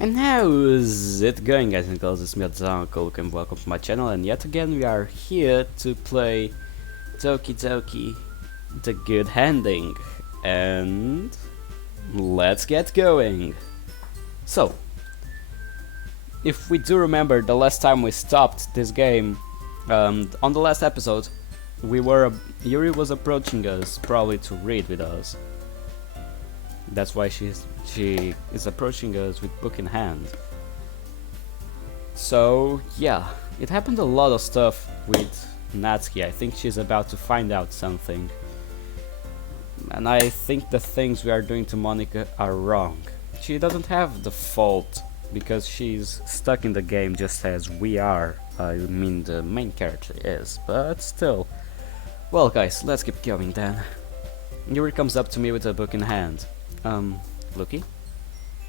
And how's it going, guys and girls? It's me, Uncle, and welcome to my channel. And yet again, we are here to play Toki Toki, the Good Handing. And let's get going. So, if we do remember, the last time we stopped this game, on the last episode, Yuri was approaching us, probably to read with us. That's why she is approaching us with book in hand. So yeah, it happened a lot of stuff with Natsuki. I think she's about to find out something. And I think the things we are doing to Monika are wrong. She doesn't have the fault because she's stuck in the game just as we are. I mean the main character is, but still. Well guys, let's keep going then. Yuri comes up to me with a book in hand. Lucky?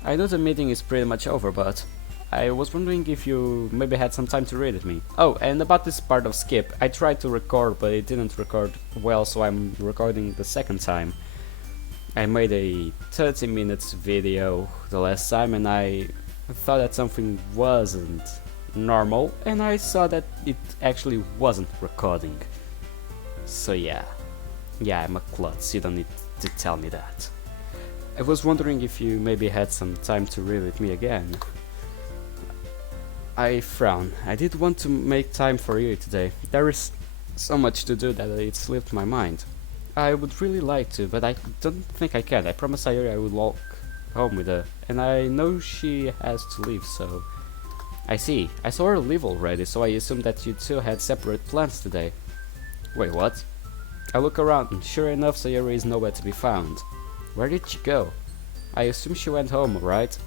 I know the meeting is pretty much over, but I was wondering if you maybe had some time to read it me. Oh, and about this part of Skip, I tried to record, but it didn't record well, so I'm recording the second time. I made a 30 minutes video the last time, and I thought that something wasn't normal, and I saw that it actually wasn't recording. So yeah, I'm a klutz, you don't need to tell me that. I was wondering if you maybe had some time to read with me again. I frown. I did want to make time for you today. There is so much to do that it slipped my mind. I would really like to, but I don't think I can. I promised Sayuri I would walk home with her, and I know she has to leave, so... I see. I saw her leave already, so I assumed that you two had separate plans today. Wait, what? I look around, and sure enough Sayuri is nowhere to be found. Where did she go? I assume she went home, right?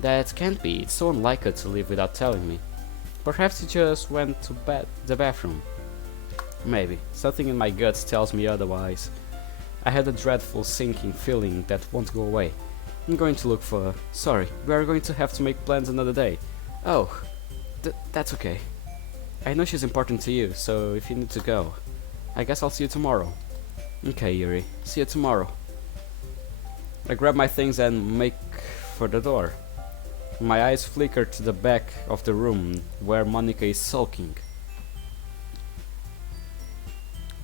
That can't be. It's so unlike her to leave without telling me. Perhaps she just went to the bathroom. Maybe. Something in my guts tells me otherwise. I had a dreadful sinking feeling that won't go away. I'm going to look for her. Sorry, we are going to have to make plans another day. Oh, that's okay. I know she's important to you, so if you need to go, I guess I'll see you tomorrow. Okay, Yuri. See you tomorrow. I grab my things and make for the door. My eyes flicker to the back of the room where Monika is sulking.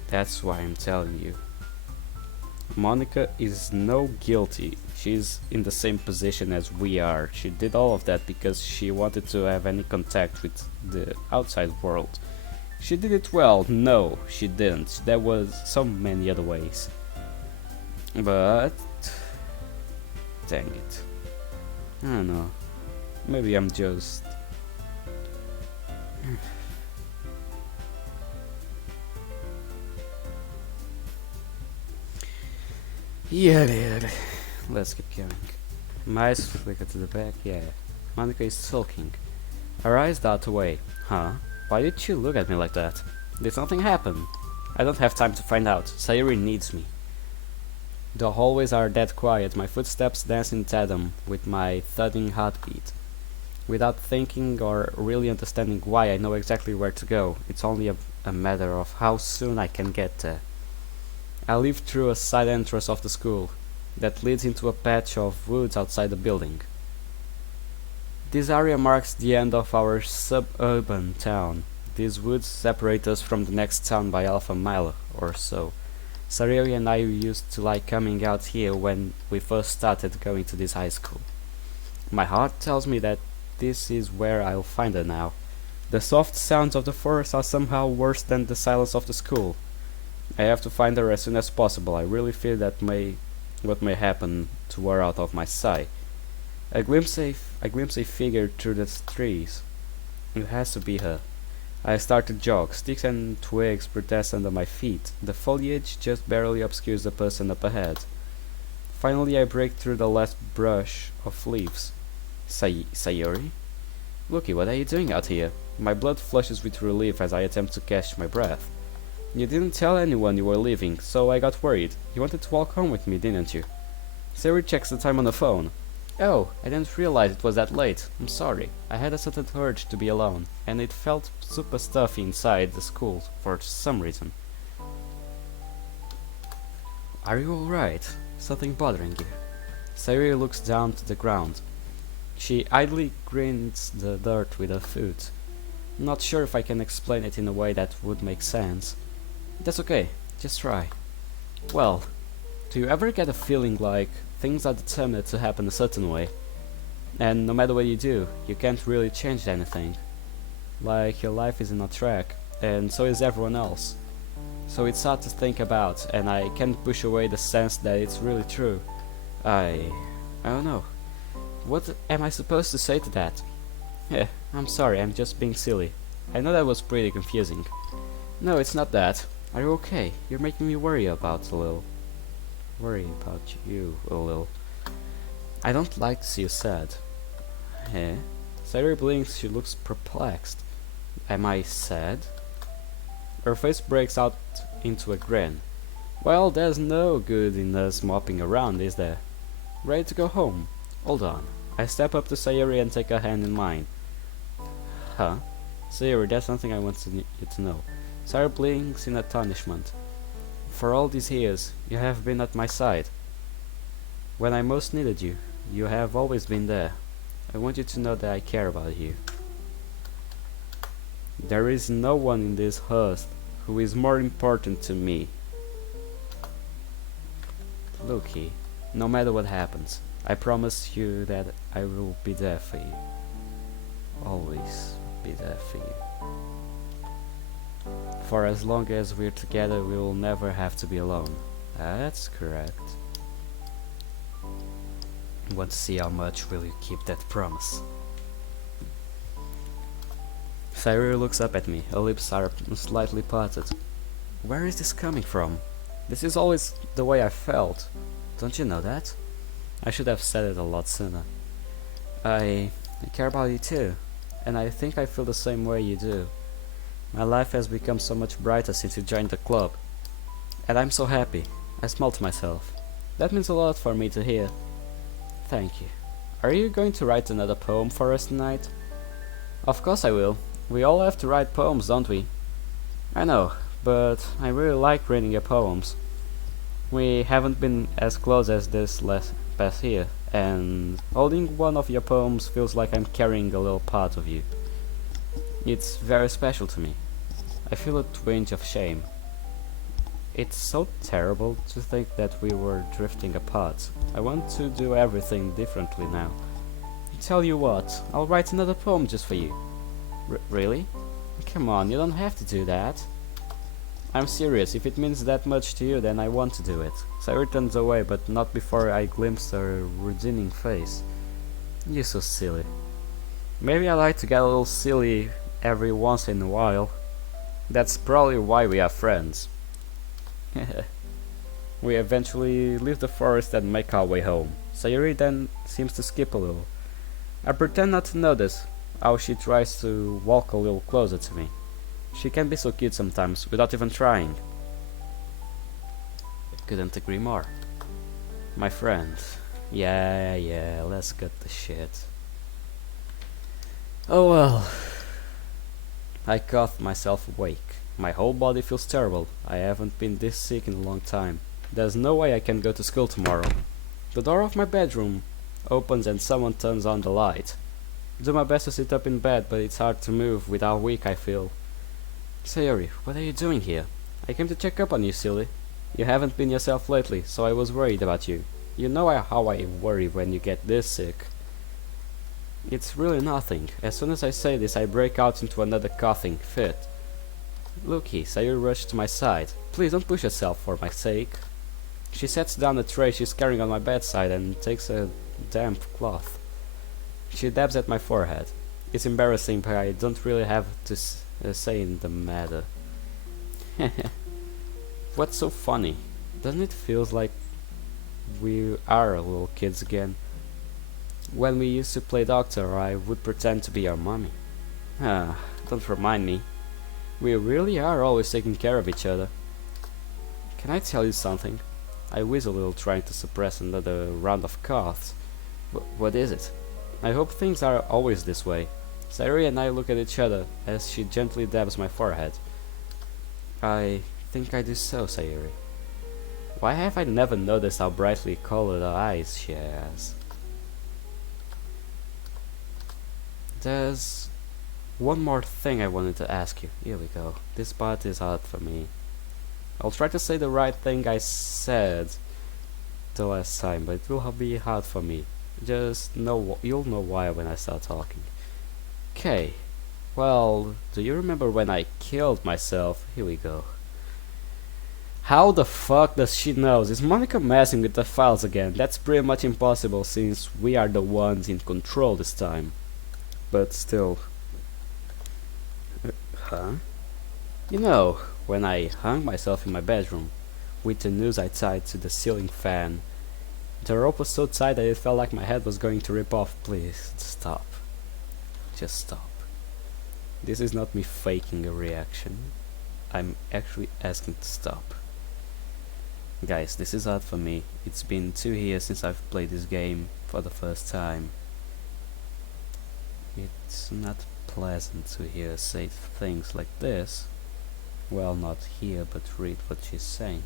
That's why I'm telling you. Monika is no guilty. She's in the same position as we are. She did all of that because she wanted to have any contact with the outside world. She did it well. No, she didn't. There was so many other ways. But... dang it. I don't know. Maybe I'm just... yeah. Let's keep going. My eyes flicker to the back, yeah. Monika is sulking. Her eyes dart away. Huh? Why did you look at me like that? Did something happen? I don't have time to find out. Sayuri needs me. The hallways are dead quiet, my footsteps dance in tandem with my thudding heartbeat. Without thinking or really understanding why, I know exactly where to go. It's only a matter of how soon I can get there. I leave through a side entrance of the school that leads into a patch of woods outside the building. This area marks the end of our suburban town. These woods separate us from the next town by half a mile or so. Sayuri and I used to like coming out here when we first started going to this high school. My heart tells me that this is where I'll find her now. The soft sounds of the forest are somehow worse than the silence of the school. I have to find her as soon as possible. I really fear that what may happen to her out of my sight. I glimpse a figure through the trees. It has to be her. I start to jog. Sticks and twigs protest under my feet. The foliage just barely obscures the person up ahead. Finally I break through the last brush of leaves. Sayuri? Lucky, what are you doing out here? My blood flushes with relief as I attempt to catch my breath. You didn't tell anyone you were leaving, so I got worried. You wanted to walk home with me, didn't you? Sayuri checks the time on the phone. Oh, I didn't realize it was that late. I'm sorry. I had a sudden urge to be alone, and it felt super stuffy inside the school for some reason. Are you alright? Something bothering you? Sayuri looks down to the ground. She idly grinds the dirt with her foot. Not sure if I can explain it in a way that would make sense. That's okay, just try. Well, do you ever get a feeling like things are determined to happen a certain way, and no matter what you do, you can't really change anything? Like your life is in a track, and so is everyone else. So it's hard to think about, and I can't push away the sense that it's really true. I don't know. What am I supposed to say to that? Yeah, I'm sorry, I'm just being silly. I know that was pretty confusing. No, it's not that. Are you okay? You're making me worry about you a little. I don't like to see you sad. Eh? Sayuri blinks, she looks perplexed. Am I sad? Her face breaks out into a grin. Well, there's no good in us mopping around, is there? Ready to go home? Hold on. I step up to Sayuri and take her hand in mine. Huh? Sayuri, that's something I want you to know. Sayuri blinks in astonishment. For all these years, you have been at my side. When I most needed you, you have always been there. I want you to know that I care about you. There is no one in this earth who is more important to me. Loki, no matter what happens, I promise you that I will be there for you. Always be there for you. For as long as we're together, we will never have to be alone. That's correct. Want to see how much will you keep that promise? Sayuri looks up at me, her lips are slightly parted. Where is this coming from? This is always the way I felt. Don't you know that? I should have said it a lot sooner. I care about you too, and I think I feel the same way you do. My life has become so much brighter since you joined the club. And I'm so happy. I smile to myself. That means a lot for me to hear. Thank you. Are you going to write another poem for us tonight? Of course I will. We all have to write poems, don't we? I know, but I really like reading your poems. We haven't been as close as this past year, and holding one of your poems feels like I'm carrying a little part of you. It's very special to me. I feel a twinge of shame. It's so terrible to think that we were drifting apart. I want to do everything differently now. Tell you what, I'll write another poem just for you. Really? Come on, you don't have to do that. I'm serious, if it means that much to you, then I want to do it. Sayuri turns away, but not before I glimpse her redeeming face. You're so silly. Maybe I like to get a little silly every once in a while. That's probably why we are friends. We eventually leave the forest and make our way home. Sayuri then seems to skip a little. I pretend not to notice how she tries to walk a little closer to me. She can be so cute sometimes, without even trying. Couldn't agree more. My friend. Yeah, let's cut the shit. Oh well. I coughed myself awake. My whole body feels terrible. I haven't been this sick in a long time. There's no way I can go to school tomorrow. The door of my bedroom opens and someone turns on the light. I do my best to sit up in bed, but it's hard to move with how weak I feel. Sayuri, what are you doing here? I came to check up on you, silly. You haven't been yourself lately, so I was worried about you. You know how I worry when you get this sick. It's really nothing. As soon as I say this, I break out into another coughing fit. Loki, Sayuri rushed to my side. Please don't push yourself for my sake. She sets down the tray she's carrying on my bedside and takes a damp cloth. She dabs at my forehead. It's embarrassing, but I don't really have to say in the matter. What's so funny? Doesn't it feel like we are little kids again? When we used to play doctor, I would pretend to be our mommy. Don't remind me. We really are always taking care of each other. Can I tell you something? I wheeze a little, trying to suppress another round of coughs. What is it? I hope things are always this way. Sayuri and I look at each other as she gently dabs my forehead. I think I do so, Sayuri. Why have I never noticed how brightly colored eyes she has? There's one more thing I wanted to ask you. Here we go. This part is hard for me. I'll try to say the right thing I said the last time, but it will be hard for me. Just know you'll know why when I start talking. Okay. Well, do you remember when I killed myself? Here we go. How the fuck does she know? Is Monica messing with the files again? That's pretty much impossible since we are the ones in control this time. But still. Huh? You know, when I hung myself in my bedroom, with the noose I tied to the ceiling fan, the rope was so tight that it felt like my head was going to rip off. Please, stop. Just stop. This is not me faking a reaction. I'm actually asking to stop. Guys, this is hard for me. It's been 2 years since I've played this game for the first time. It's not pleasant to hear say things like this. Well, not hear, but read what she's saying.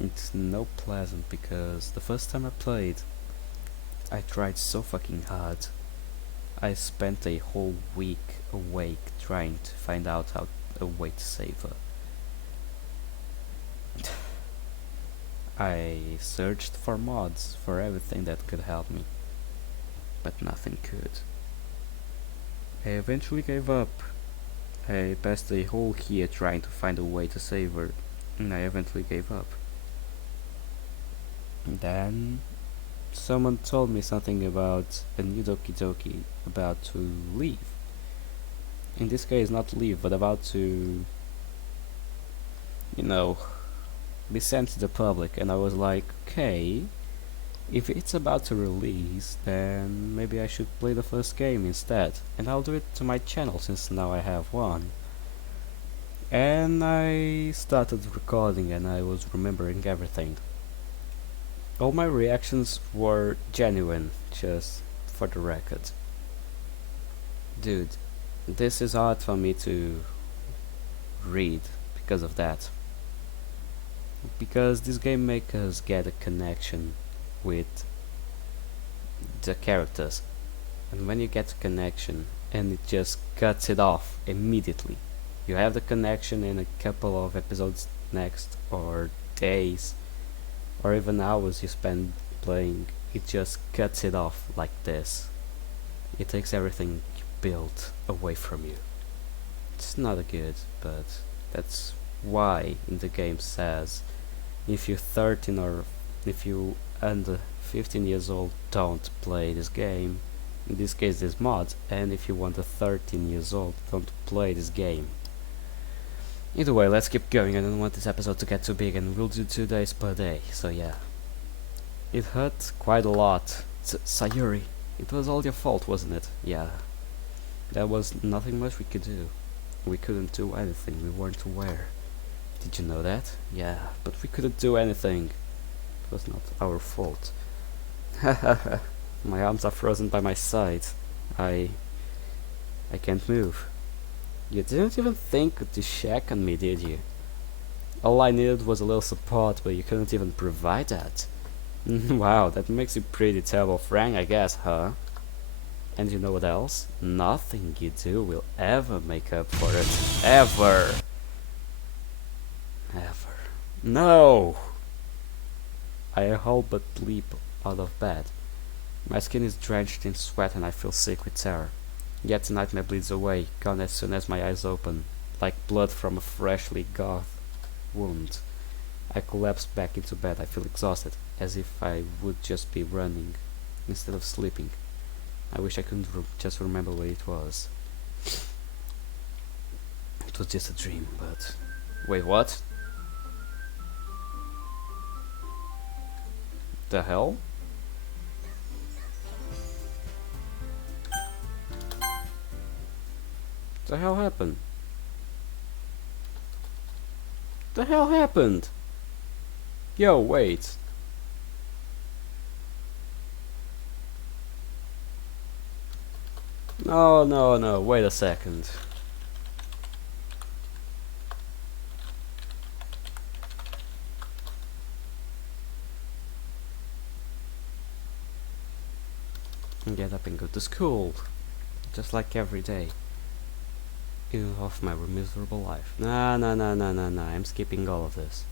It's no pleasant because the first time I played, I tried so fucking hard. I spent a whole week awake trying to find out a way to save her. I searched for mods, for everything that could help me, but nothing could. I eventually gave up. I passed a whole year trying to find a way to save her, and I eventually gave up. And then someone told me something about a new Doki Doki about to leave. In this case, not leave, but about to, you know, be sent to the public. And I was like, okay, if it's about to release, then maybe I should play the first game instead, and I'll do it to my channel since now I have one. And I started recording and I was remembering everything. All my reactions were genuine, just for the record. Dude, this is hard for me to read because of that. Because this game makes us get a connection with the characters, and when you get a connection and it just cuts it off immediately, you have the connection in a couple of episodes next, or days, or even hours you spend playing, it just cuts it off like this. It takes everything you built away from you. It's not good, but that's why in the game says if you're 13 or if you under 15 years old, don't play this game. In this case, this mod. And if you want a 13 years old, don't play this game. Either way, let's keep going. I don't want this episode to get too big, and we'll do 2 days per day. So yeah, it hurt quite a lot. Sayuri, it was all your fault, wasn't it? Yeah, there was nothing much we could do. We couldn't do anything. We weren't aware. Did you know that? Yeah, but we couldn't do anything. It was not our fault. My arms are frozen by my side. I can't move. You didn't even think to check on me, did you? All I needed was a little support, but you couldn't even provide that. Wow, that makes you pretty terrible Frank, I guess, huh? And you know what else? Nothing you do will ever make up for it. Ever. Ever. No! I all but leap out of bed. My skin is drenched in sweat and I feel sick with terror. Yet the nightmare bleeds away, gone as soon as my eyes open, like blood from a freshly gutted wound. I collapse back into bed. I feel exhausted, as if I would just be running instead of sleeping. I wish I could just remember what it was. It was just a dream, but... Wait, what? The hell? The hell happened? The hell happened? Yo, wait. No, no, no, wait a second. Get up and go to school. just like every day of my miserable life. Nah, nah, nah, nah, nah, nah. I'm skipping all of this.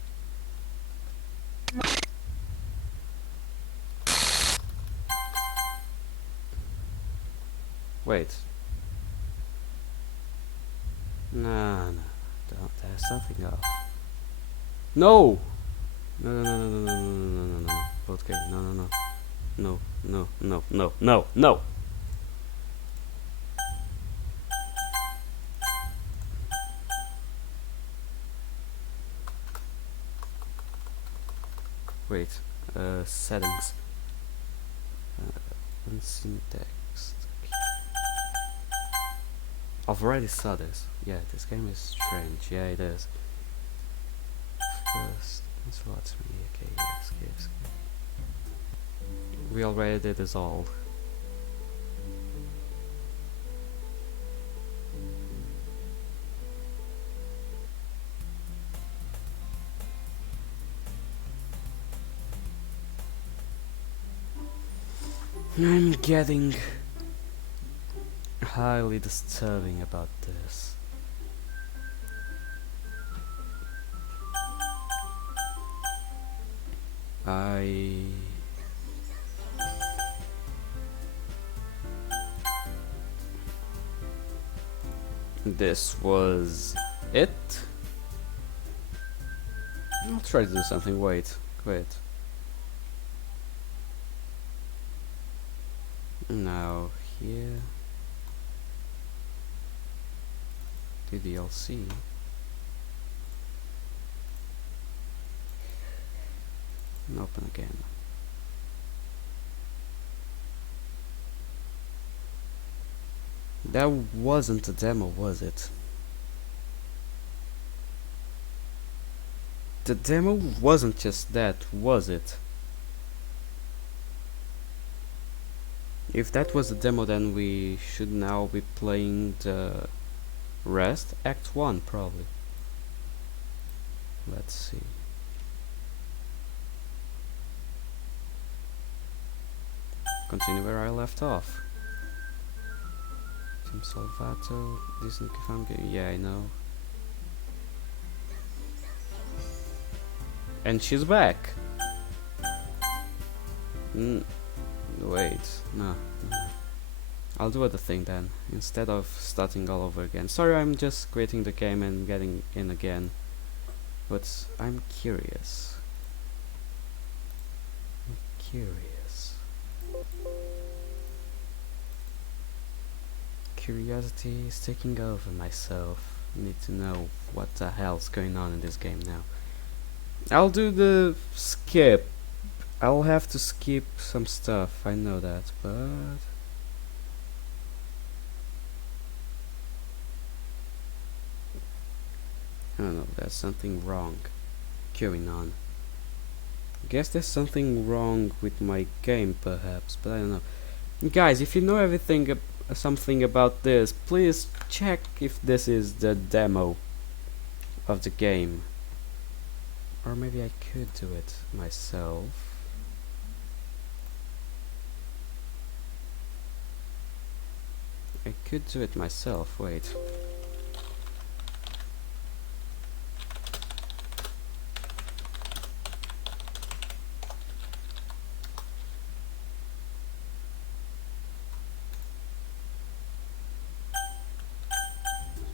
Wait. Nah, nah. There's something else. No! No, no, no, no, no, no, no, no, no, no, no. Okay, no, no, no. No, no, no, no, no, no! Wait. Settings. Unseen text. Okay. I've already saw this. Yeah, this game is strange. Yeah, it is. First, what's me? Okay, yeah, skip. We already did this all. I'm getting highly disturbing about this. This was it? I'll try to do something. Wait. Now here. DDLC. And open again. That wasn't a demo, was it? The demo wasn't just that, was it? If that was the demo, then we should now be playing the rest. Act 1, probably. Let's see. Continue where I left off. Team Salvato, Disney Fan Game. Yeah, I know. And she's back. Wait, no. I'll do other thing then, instead of starting all over again. Sorry, I'm just quitting the game and getting in again. But I'm curious. Curiosity is taking over myself. I need to know what the hell's going on in this game now. I'll do the skip. I'll have to skip some stuff, I know that, but I don't know, there's something wrong going on. I guess there's something wrong with my game, perhaps, but I don't know. Guys, if you know everything, something about this, please check if this is the demo of the game. Or maybe I could do it myself. I could do it myself, wait. So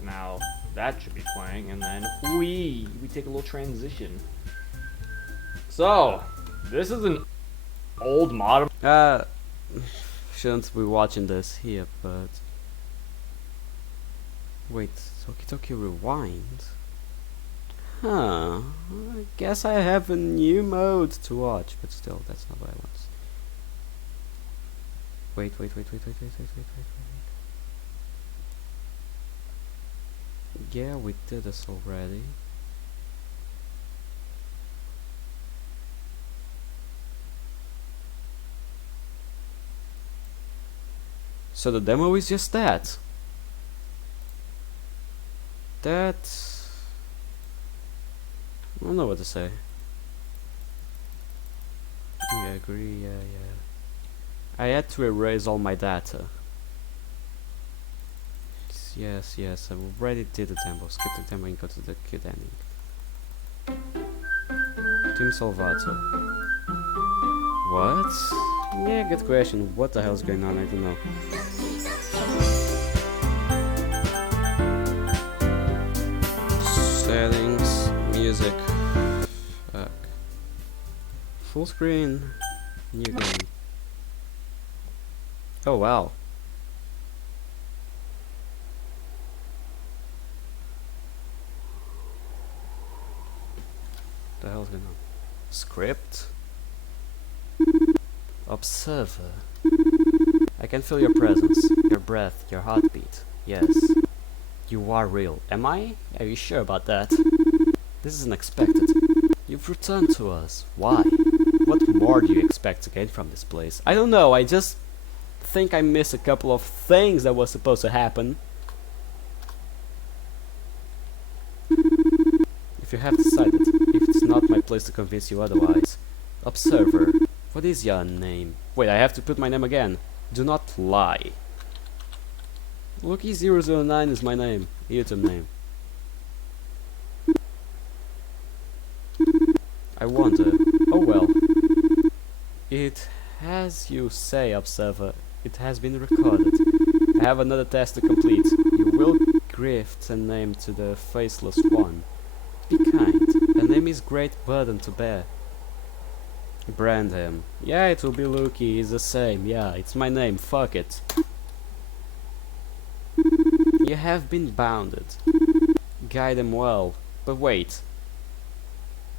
now that should be playing, and then we take a little transition. So, this is an old mod. Shouldn't be watching this here, but wait, Toki Toki Rewind? Huh, I guess I have a new mode to watch, but still, that's not what I want. Wait. Yeah, we did this already. So the demo is just that. I don't know what to say. Yeah, agree, yeah. I had to erase all my data. yes, I already did the demo. Skip the demo and go to the cute ending. Team Salvato. What? Yeah, good question. What the hell's going on? I don't know. Settings, music. Fuck. Full screen. New game. Oh wow. The hell's going on? Script? Observer. I can feel your presence, your breath, your heartbeat. Yes. You are real. Am I? Are you sure about that? This is unexpected. You've returned to us. Why? What more do you expect to gain from this place? I don't know, I just think I missed a couple of things that was supposed to happen. If you have decided, if it's not my place to convince you otherwise. Observer, what is your name? Wait, I have to put my name again. Do not lie. Lucky009 is my name, YouTube name. I wonder. Oh well. It has you say, Observer. It has been recorded. I have another test to complete. You will gift a name to the faceless one. Be kind. A name is great burden to bear. Brand him. Yeah, it will be Lucky. It's the same. Yeah, it's my name. Fuck it. You have been bounded. Guide them well. But wait.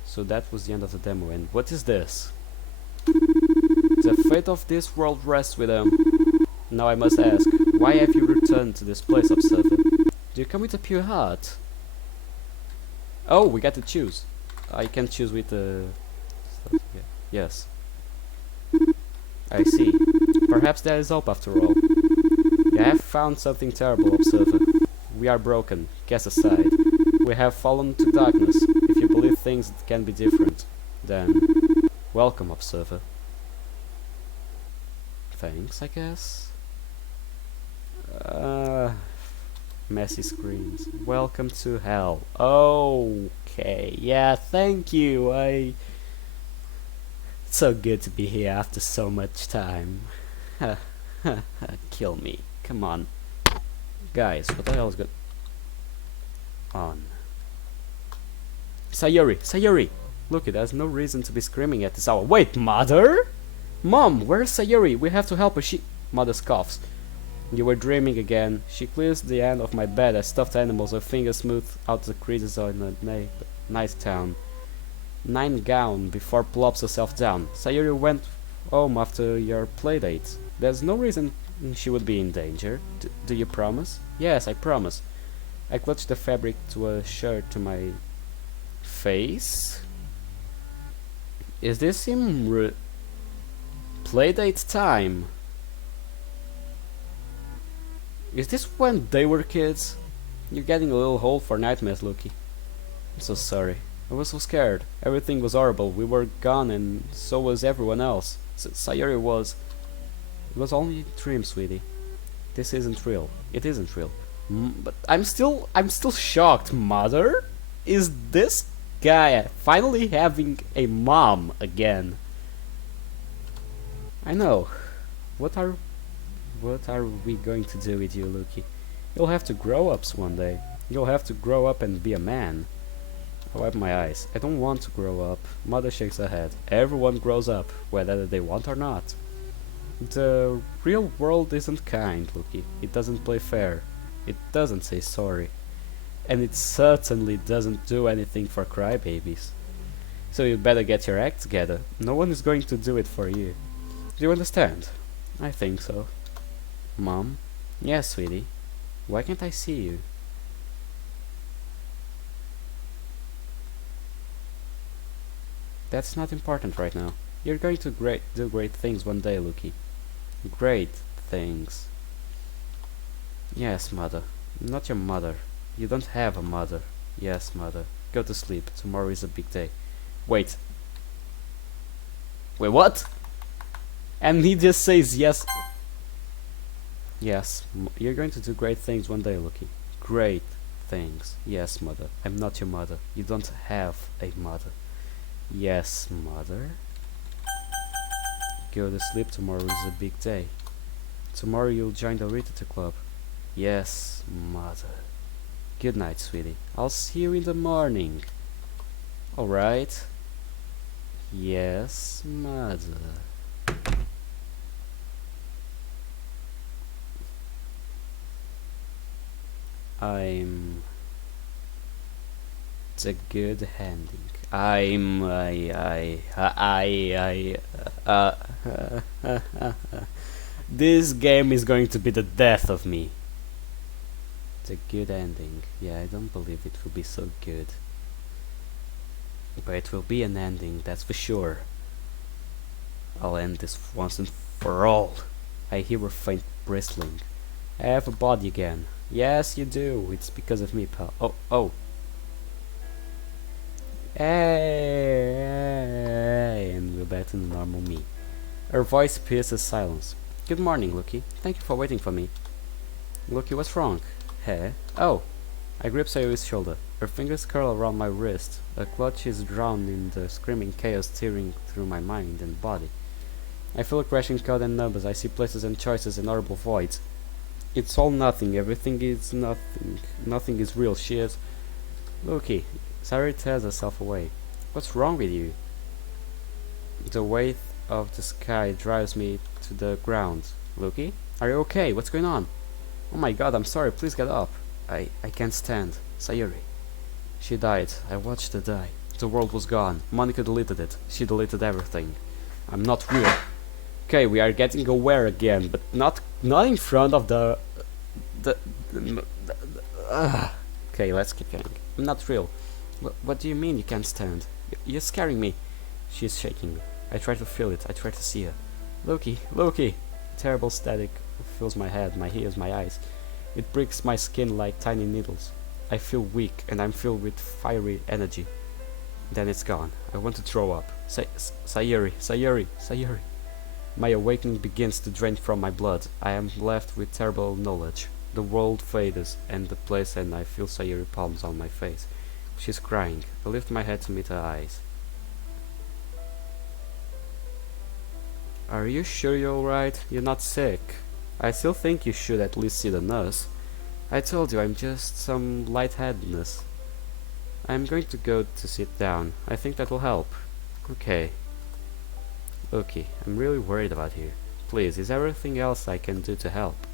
So that was the end of the demo, and what is this? The fate of this world rests with them. Now I must ask, why have you returned to this place, Observer? Do you come with a pure heart? Oh, we got to choose. I can choose with the... Yeah. Yes. I see. Perhaps there is hope after all. You have found something terrible, Observer. We are broken. Cast aside. We have fallen to darkness. If you believe things can be different, then welcome, Observer. Thanks, I guess. Messy screens. Welcome to hell. Okay. Yeah, thank you. It's so good to be here after so much time. Kill me. Come on. Guys, what the hell is good on? Sayuri! Look, there's no reason to be screaming at this hour. Wait, Mother? Mom, where's Sayuri? We have to help her. Mother scoffs. You were dreaming again. She clears the end of my bed as stuffed animals, her fingers smooth out the creases on a nice town. Nightgown before plops herself down. Sayuri went home after your playdate. There's no reason she would be in danger. Do you promise? Yes, I promise. I clutched the fabric to a shirt to my face. Is this him playdate time? Is this when they were kids? You're getting a little old for nightmares, Lucky. I'm so sorry. I was so scared. Everything was horrible. We were gone and so was everyone else. Sayuri was... It was only a dream, sweetie. This isn't real. It isn't real. But I'm still shocked, Mother. Is this guy finally having a mom again? I know. What are we going to do with you, Lucky? You'll have to grow up one day. You'll have to grow up and be a man. I wipe my eyes. I don't want to grow up. Mother shakes her head. Everyone grows up, whether they want or not. The real world isn't kind, Lucky. It doesn't play fair. It doesn't say sorry. And it certainly doesn't do anything for crybabies. So you'd better get your act together. No one is going to do it for you. Do you understand? I think so. Mom? Yes, sweetie. Why can't I see you? That's not important right now. You're going to do great things one day, Lucky. Great things. Yes, Mother. Not your mother. You don't have a mother. Yes, Mother. Go to sleep. Tomorrow is a big day. Wait. Wait, what? And he just says yes. Yes, you're going to do great things one day, Lucky. Great things. Yes, mother. I'm not your mother. You don't have a mother. Yes, mother. Go to sleep. Tomorrow is a big day. Tomorrow you'll join the Ritata Club. Yes, mother. Good night, sweetie. I'll see you in the morning. Alright. Yes, mother. It's a good ending. This game is going to be the death of me. It's a good ending. Yeah, I don't believe it will be so good. But it will be an ending, that's for sure. I'll end this once and for all. I hear her faint bristling. I have a body again. Yes, you do. It's because of me, pal. Oh. Hey, and we're back to the normal me. Her voice pierces silence. Good morning, Lucky. Thank you for waiting for me. Lucky, what's wrong? Hey? Oh. I grip Sayuri's shoulder. Her fingers curl around my wrist. A clutch is drowned in the screaming chaos tearing through my mind and body. I feel a crashing code and numbers. I see places and choices and horrible voids. It's all nothing. Everything is nothing. Nothing is real. She is... Lucky. Sayuri tears herself away. What's wrong with you? The weight of the sky drives me to the ground. Lucky? Are you okay? What's going on? Oh my god, I'm sorry. Please get up. I can't stand. Sayuri. She died. I watched her die. The world was gone. Monica deleted it. She deleted everything. I'm not real. Okay, we are getting aware again, but not in front of the okay, let's keep going. I'm not real. What do you mean you can't stand? You're scaring me. She's shaking me. I try to feel it. I try to see her. Loki! Terrible static fills my head, my ears, my eyes. It breaks my skin like tiny needles. I feel weak and I'm filled with fiery energy. Then it's gone. I want to throw up. Sayuri. My awakening begins to drain from my blood. I am left with terrible knowledge. The world fades and the place, and I feel Sayuri palms on my face. She's crying. I lift my head to meet her eyes. Are you sure you're alright? You're not sick. I still think you should at least see the nurse. I told you I'm just some lightheadedness. I'm going to go to sit down. I think that will help. Okay. Okay, I'm really worried about you. Please, is there anything else I can do to help?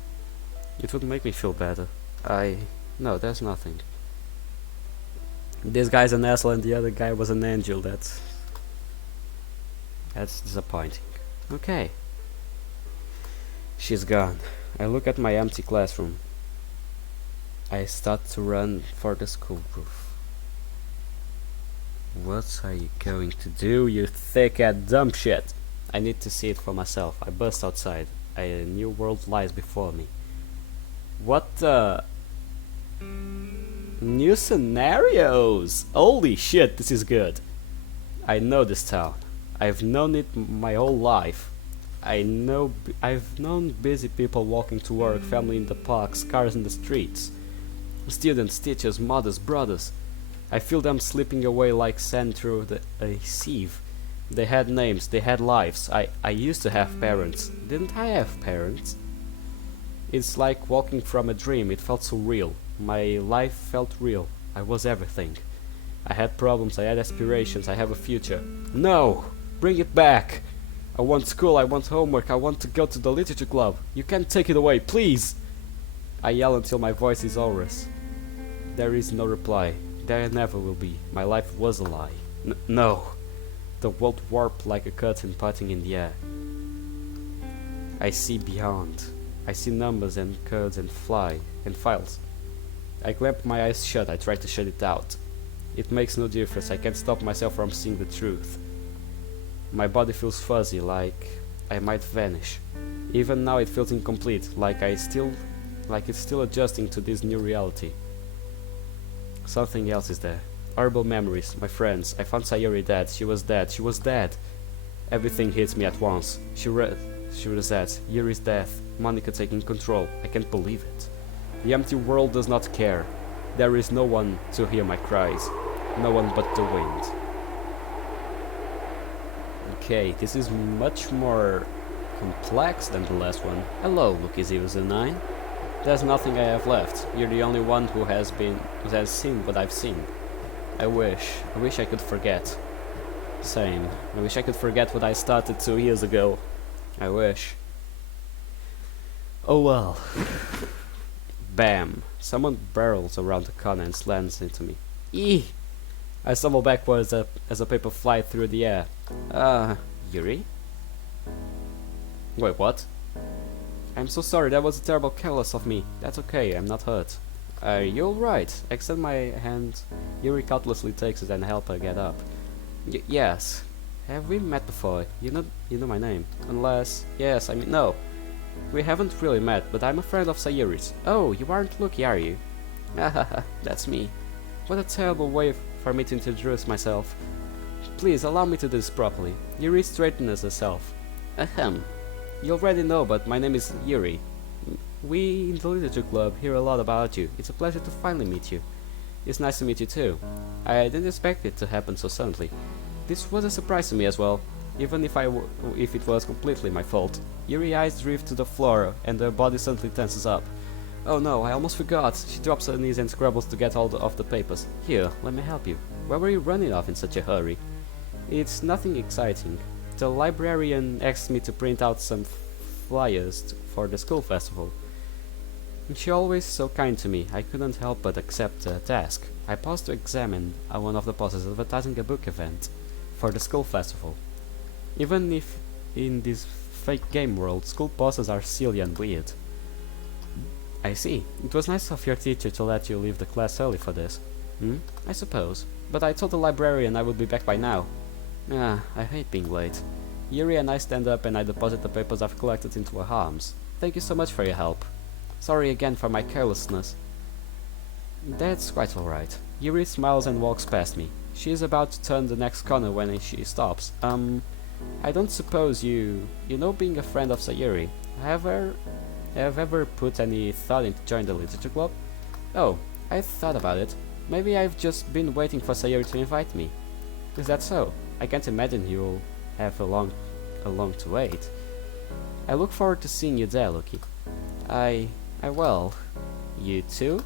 It would make me feel better. No, there's nothing. This guy's an asshole and the other guy was an angel. That's disappointing. Okay. She's gone. I look at my empty classroom. I start to run for the school roof. What are you going to do, you thick-head dumb shit? I need to see it for myself. I burst outside. A new world lies before me. What the... New scenarios! Holy shit, this is good. I know this town. I've known it my whole life. I've known busy people walking to work, family in the parks, cars in the streets. Students, teachers, mothers, brothers. I feel them slipping away like sand through a sieve. They had names, they had lives. I used to have parents. Didn't I have parents? It's like walking from a dream. It felt so real. My life felt real. I was everything. I had problems, I had aspirations, I have a future. No! Bring it back! I want school, I want homework, I want to go to the literature club. You can't take it away, please! I yell until my voice is hoarse. There is no reply. There never will be. My life was a lie. No! The world warped like a curtain parting in the air. I see beyond. I see numbers and codes and files. I clamp my eyes shut. I try to shut it out. It makes no difference. I can't stop myself from seeing the truth. My body feels fuzzy, like I might vanish. Even now it feels incomplete, like it's still adjusting to this new reality. Something else is there. Horrible memories, my friends. I found Sayuri dead. She was dead. Everything hits me at once. She she would have said. Yuri's death. Monica taking control. I can't believe it. The empty world does not care. There is no one to hear my cries. No one but the wind. Okay, this is much more complex than the last one. Hello, Lucky009. There's nothing I have left. You're the only one who has seen what I've seen. I wish I could forget. Same. I wish I could forget what I started 2 years ago. I wish. Oh well. Bam. Someone barrels around the corner and slams into me. Eee! I stumble backwards as a paper flies through the air. Yuri? Wait, what? I'm so sorry, that was terrible careless of me. That's okay, I'm not hurt. Are you alright? I extend my hand. Yuri courteously takes it and help her get up. Yes. Have we met before? You know my name. Unless... Yes, I mean, no. We haven't really met, but I'm a friend of Sayuri's. Oh, you aren't Lucky, are you? Hahaha, that's me. What a terrible way for me to introduce myself. Please, allow me to do this properly. Yuri straightens herself. Ahem. You already know, but my name is Yuri. We in the Literature Club hear a lot about you. It's a pleasure to finally meet you. It's nice to meet you too. I didn't expect it to happen so suddenly. This was a surprise to me as well, even if it was completely my fault. Yuri's eyes drift to the floor and her body suddenly tenses up. Oh no, I almost forgot. She drops her knees and scrabbles to get hold of the papers. Here, let me help you. Where were you running off in such a hurry? It's nothing exciting. The librarian asked me to print out some flyers for the school festival. She always so kind to me, I couldn't help but accept the task. I paused to examine one of the posters advertising a book event for the school festival. Even if in this fake game world, school posters are silly and weird. I see. It was nice of your teacher to let you leave the class early for this. I suppose. But I told the librarian I would be back by now. I hate being late. Yuri and I stand up and I deposit the papers I've collected into her arms. Thank you so much for your help. Sorry again for my carelessness. That's quite alright. Yuri smiles and walks past me. She is about to turn the next corner when she stops. I don't suppose you know being a friend of Sayuri. Have ever put any thought into joining the Literature Club? Oh, I thought about it. Maybe I've just been waiting for Sayuri to invite me. Is that so? I can't imagine you'll have a long to wait. I look forward to seeing you there, Lucky. Well, you too?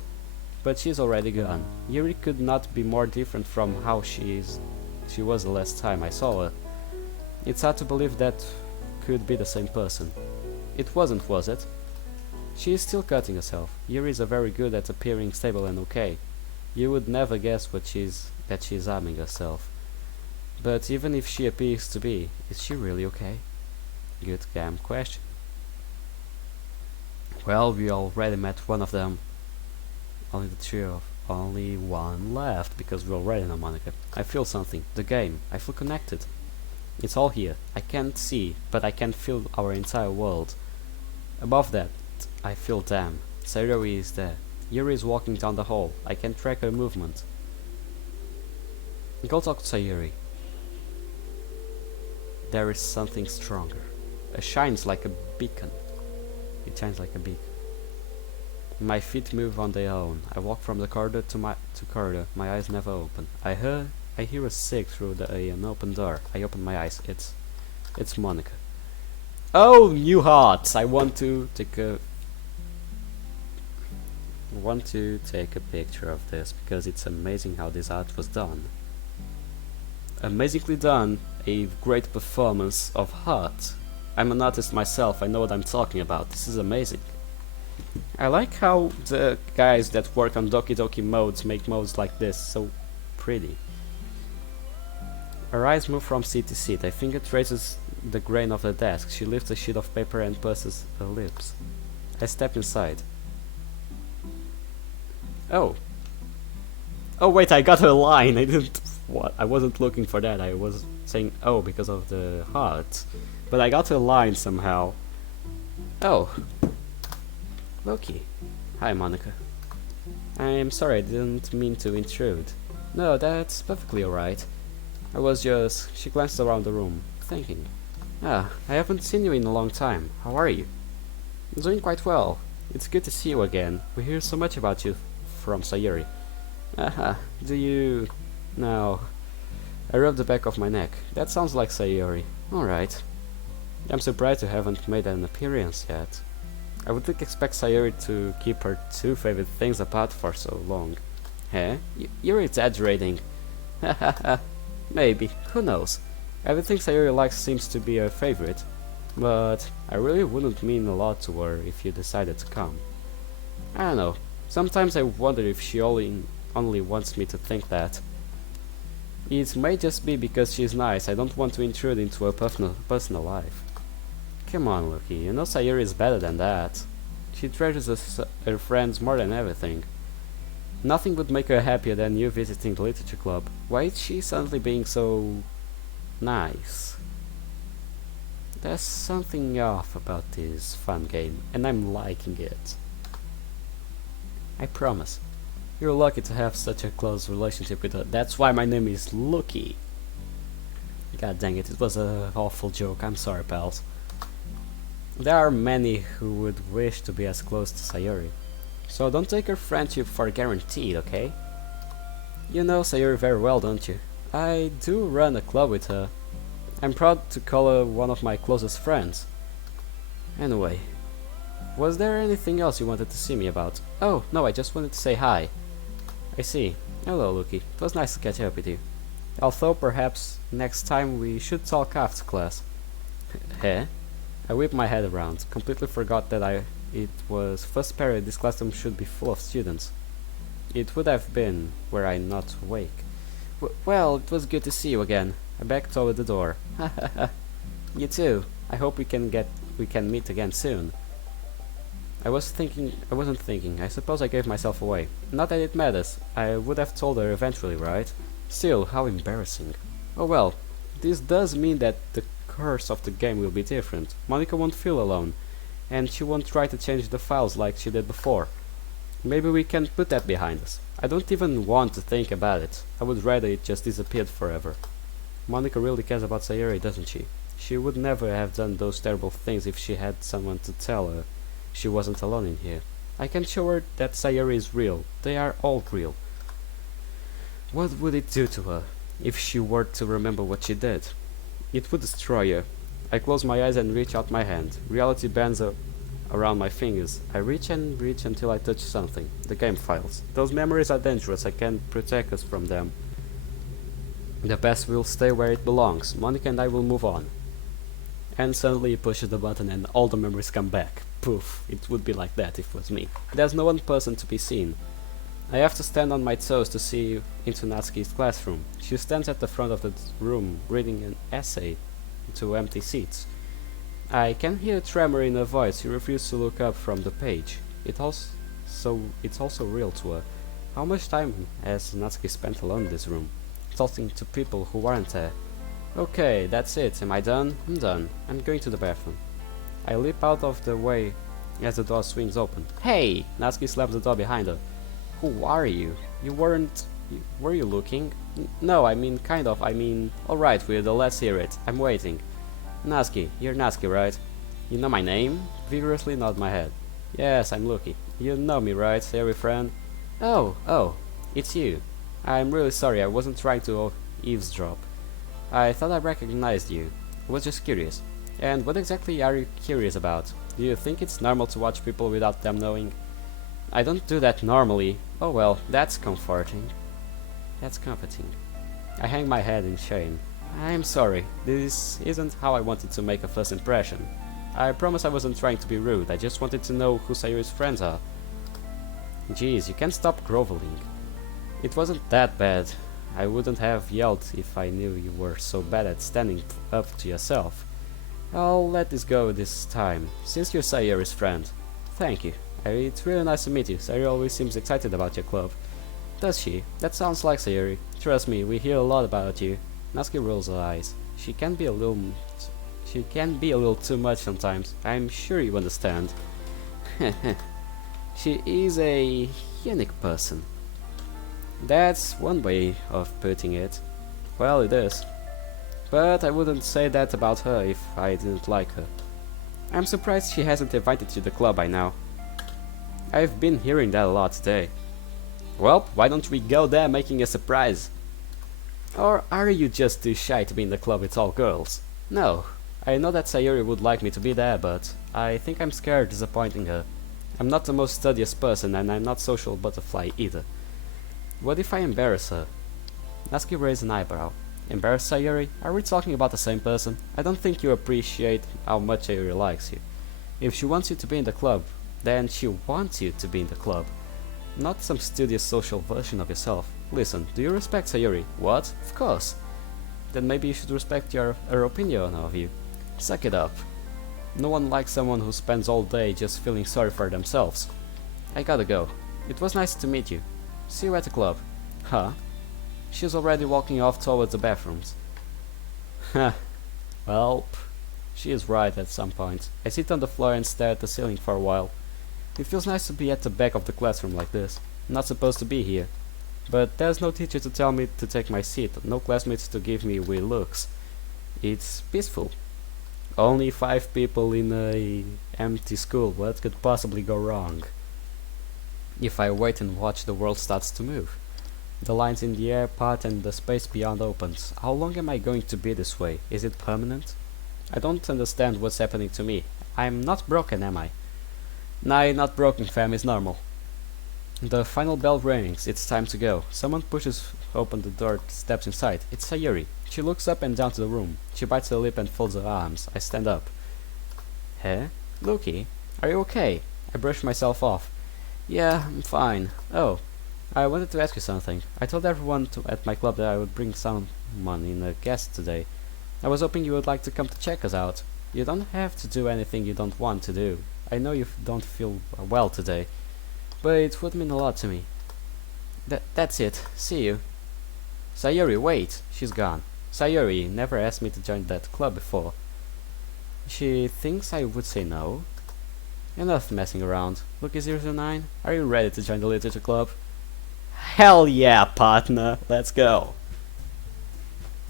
But she's already gone. Yuri could not be more different from how she was the last time I saw her. It's hard to believe that could be the same person. It wasn't, was it? She is still cutting herself. Yuri is very good at appearing stable and okay. You would never guess that she's harming herself. But even if she appears to be, is she really okay? Good damn question. Well, we already met one of them. Only one left, because we already know Monica. I feel something. The game. I feel connected. It's all here. I can't see, but I can feel our entire world. Above that, I feel them. Sayuri is there. Yuri is walking down the hall. I can track her movement. Go talk to Sayuri. There is something stronger. It shines like a beacon. It shines like a beacon. My feet move on their own. I walk from the corridor to corridor. My eyes never open. I hear a sig through an open door. I open my eyes. It's Monica. Oh, new hearts! I want to take a picture of this because it's amazing how this art was done. Amazingly done. A great performance of heart. I'm an artist myself. I know what I'm talking about. This is amazing. I like how the guys that work on Doki Doki modes make modes like this so pretty. Her eyes move from seat to seat. I finger traces the grain of the desk. She lifts a sheet of paper and purses her lips. I step inside. Oh wait, I got her line. I wasn't looking for that. I was saying oh because of the heart. But I got her line somehow. Oh. Loki. Hi, Monica. I'm sorry, I didn't mean to intrude. No, that's perfectly alright. I was just... She glanced around the room, thinking. Ah, I haven't seen you in a long time. How are you? I'm doing quite well. It's good to see you again. We hear so much about you from Sayuri. Aha, do you... No. I rubbed the back of my neck. That sounds like Sayuri. Alright. I'm surprised you haven't made an appearance yet. I wouldn't expect Sayuri to keep her two favorite things apart for so long. Huh? You're exaggerating. Hahaha. Maybe. Who knows? Everything Sayuri likes seems to be her favorite. But I really wouldn't mean a lot to her if you decided to come. I don't know. Sometimes I wonder if she only wants me to think that. It may just be because she's nice. I don't want to intrude into her personal life. Come on, Lucky. You know Sayuri is better than that. She treasures her friends more than everything. Nothing would make her happier than you visiting the literature club. Why is she suddenly being so... nice? There's something off about this fun game, and I'm liking it. I promise. You're lucky to have such a close relationship with her. That's why my name is Lucky. God dang it, it was an awful joke. I'm sorry, pals. There are many who would wish to be as close to Sayuri. So don't take her friendship for guaranteed, okay? You know Sayuri very well, don't you? I do run a club with her. I'm proud to call her one of my closest friends. Anyway, was there anything else you wanted to see me about? Oh, no, I just wanted to say hi. I see. Hello, Lucky. It was nice to catch up with you. Although perhaps next time we should talk after class. Huh? I whipped my head around, completely forgot that it was first period. This classroom should be full of students. It would have been were I not awake. Well, it was good to see you again. I backed toward the door. You too. I hope we can meet again soon. I wasn't thinking. I suppose I gave myself away. Not that it matters. I would have told her eventually, right? Still, how embarrassing. Oh well. This does mean that the course of the game will be different. Monica won't feel alone, and she won't try to change the files like she did before. Maybe we can put that behind us. I don't even want to think about it. I would rather it just disappeared forever. Monica really cares about Sayuri, doesn't she? She would never have done those terrible things if she had someone to tell her she wasn't alone in here. I can show her that Sayuri is real. They are all real. What would it do to her if she were to remember what she did? It would destroy her. I close my eyes and reach out my hand. Reality bends around my fingers. I reach and reach until I touch something. The game files. Those memories are dangerous. I can't protect us from them. The past will stay where it belongs. Monica and I will move on. And suddenly he pushes the button and all the memories come back. Poof. It would be like that if it was me. There's no one person to be seen. I have to stand on my toes to see into Natsuki's classroom. She stands at the front of the room reading an essay to empty seats. I can hear a tremor in her voice. She refuses to look up from the page. It's also real to her. How much time has Natsuki spent alone in this room, talking to people who aren't there? Okay, that's it. Am I done? I'm done. I'm going to the bathroom. I leap out of the way as the door swings open. Hey! Natsuki slaps the door behind her. Who are you? Were you looking? No, I mean, kind of. I mean, alright, weirdo, let's hear it. I'm waiting. Natsuki, you're Natsuki, right? You know my name? Vigorously nod my head. Yes, I'm Lucky. You know me, right, Sayuri friend? Oh, it's you. I'm really sorry, I wasn't trying to eavesdrop. I thought I recognized you. I was just curious. And what exactly are you curious about? Do you think it's normal to watch people without them knowing? I don't do that normally. Oh well, that's comforting. That's comforting. I hang my head in shame. I'm sorry. This isn't how I wanted to make a first impression. I promise I wasn't trying to be rude. I just wanted to know who Sayuri's friends are. Jeez, you can't stop groveling. It wasn't that bad. I wouldn't have yelled if I knew you were so bad at standing up to yourself. I'll let this go this time, since you're Sayuri's friend. Thank you. It's really nice to meet you. Sayuri always seems excited about your club. Does she? That sounds like Sayuri. Trust me, we hear a lot about you. Natsuki rolls her eyes. She can be a little too much sometimes. I'm sure you understand. She is a unique person. That's one way of putting it. Well, it is. But I wouldn't say that about her if I didn't like her. I'm surprised she hasn't invited you to the club by now. I've been hearing that a lot today. Well, why don't we go there making a surprise? Or are you just too shy to be in the club with all girls? No, I know that Sayuri would like me to be there, but I think I'm scared disappointing her. I'm not the most studious person and I'm not social butterfly either. What if I embarrass her? Natsuki raised an eyebrow. Embarrass Sayuri? Are we talking about the same person? I don't think you appreciate how much Sayuri likes you. If she wants you to be in the club, then she wants you to be in the club. Not some studious social version of yourself. Listen, do you respect Sayuri? What? Of course. Then maybe you should respect her opinion of you. Suck it up. No one likes someone who spends all day just feeling sorry for themselves. I gotta go. It was nice to meet you. See you at the club. Huh? She's already walking off towards the bathrooms. Huh. Well, she is right at some point. I sit on the floor and stare at the ceiling for a while. It feels nice to be at the back of the classroom like this. I'm not supposed to be here. But there's no teacher to tell me to take my seat, no classmates to give me weird looks. It's peaceful. Only 5 people in a empty school. What could possibly go wrong? If I wait and watch, the world starts to move. The lines in the air part and the space beyond opens. How long am I going to be this way? Is it permanent? I don't understand what's happening to me. I'm not broken, am I? Nah, not broken, fam, is normal. The final bell rings. It's time to go. Someone pushes open the door, steps inside. It's Sayuri. She looks up and down to the room. She bites her lip and folds her arms. I stand up. Hey? Luki? Are you okay? I brush myself off. Yeah, I'm fine. Oh, I wanted to ask you something. I told everyone at my club that I would bring someone in a guest today. I was hoping you would like to come to check us out. You don't have to do anything you don't want to do. I know you don't feel well today, but it would mean a lot to me. That's it. See you. Sayuri, wait! She's gone. Sayuri never asked me to join that club before. She thinks I would say no? Enough messing around. Lucky 009, are you ready to join the literature club? Hell yeah, partner! Let's go!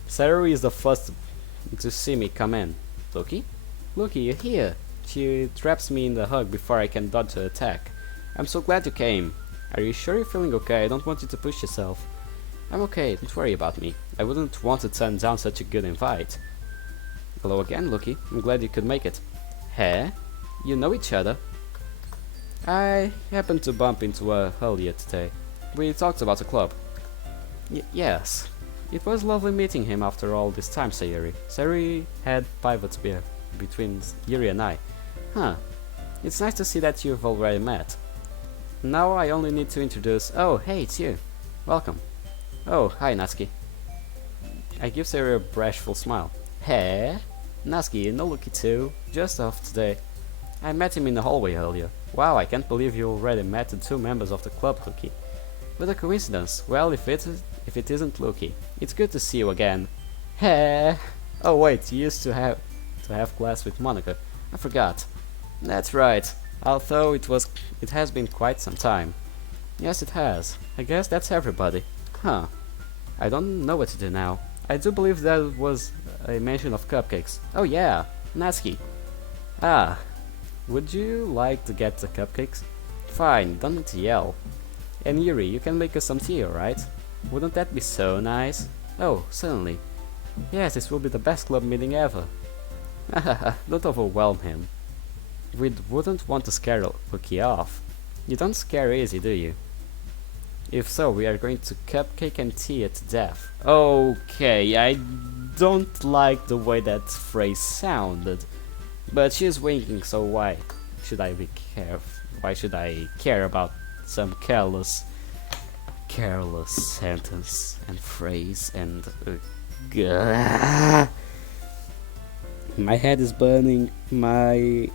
Sayuri is the first to see me come in. Lucky? Lucky, you're here! She traps me in the hug before I can dodge her attack. I'm so glad you came. Are you sure you're feeling okay? I don't want you to push yourself. I'm okay, don't worry about me. I wouldn't want to turn down such a good invite. Hello again, Lucky. I'm glad you could make it. Hey? You know each other? I happened to bump into her earlier today. We talked about the club. Yes. It was lovely meeting him after all this time, Sayuri. Sayuri had pivots between Yuri and I. Huh. It's nice to see that you've already met. Now I only need to introduce... Oh, hey, it's you. Welcome. Oh, hi, Natsuki. I give Sayuri a bashful smile. Hey? Natsuki, you know Lucky too? Just off today. I met him in the hallway earlier. Wow, I can't believe you already met the 2 members of the club, Lucky. What a coincidence. Well, if it isn't Lucky, it's good to see you again. Hey. Oh wait, you used to have class with Monica. I forgot. That's right. Although it has been quite some time. Yes, it has. I guess that's everybody. Huh. I don't know what to do now. I do believe there was a mention of cupcakes. Oh yeah, Natsuki. Ah. Would you like to get the cupcakes? Fine, don't need to yell. And Yuri, you can make us some tea, alright? Wouldn't that be so nice? Oh, certainly. Yes, this will be the best club meeting ever. Hahaha, don't overwhelm him. We wouldn't want to scare Lucky off. You don't scare easy, do you? If so, we are going to cupcake and tea it to death. Okay, I don't like the way that phrase sounded. But she's winking, so why should I be careful? Why should I care about some careless sentence and phrase and... my head is burning, I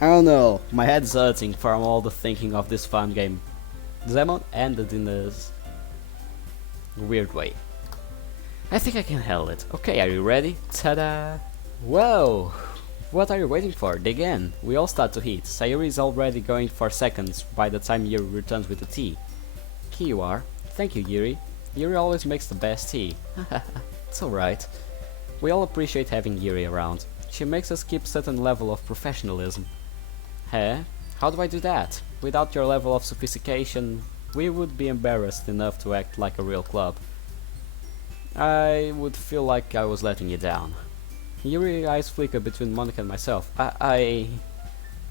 don't know, my head's hurting from all the thinking of this fun game. Demon ended in a weird way. I think I can handle it. Okay, are you ready? Ta-da! Whoa! What are you waiting for? Dig in. We all start to heat. Sayuri is already going for seconds by the time Yuri returns with the tea. Here you are. Thank you, Yuri. Yuri always makes the best tea. It's alright. We all appreciate having Yuri around. She makes us keep certain level of professionalism. Huh? How do I do that? Without your level of sophistication, we would be embarrassed enough to act like a real club. I would feel like I was letting you down. Yuri's eyes flicker between Monica and myself. I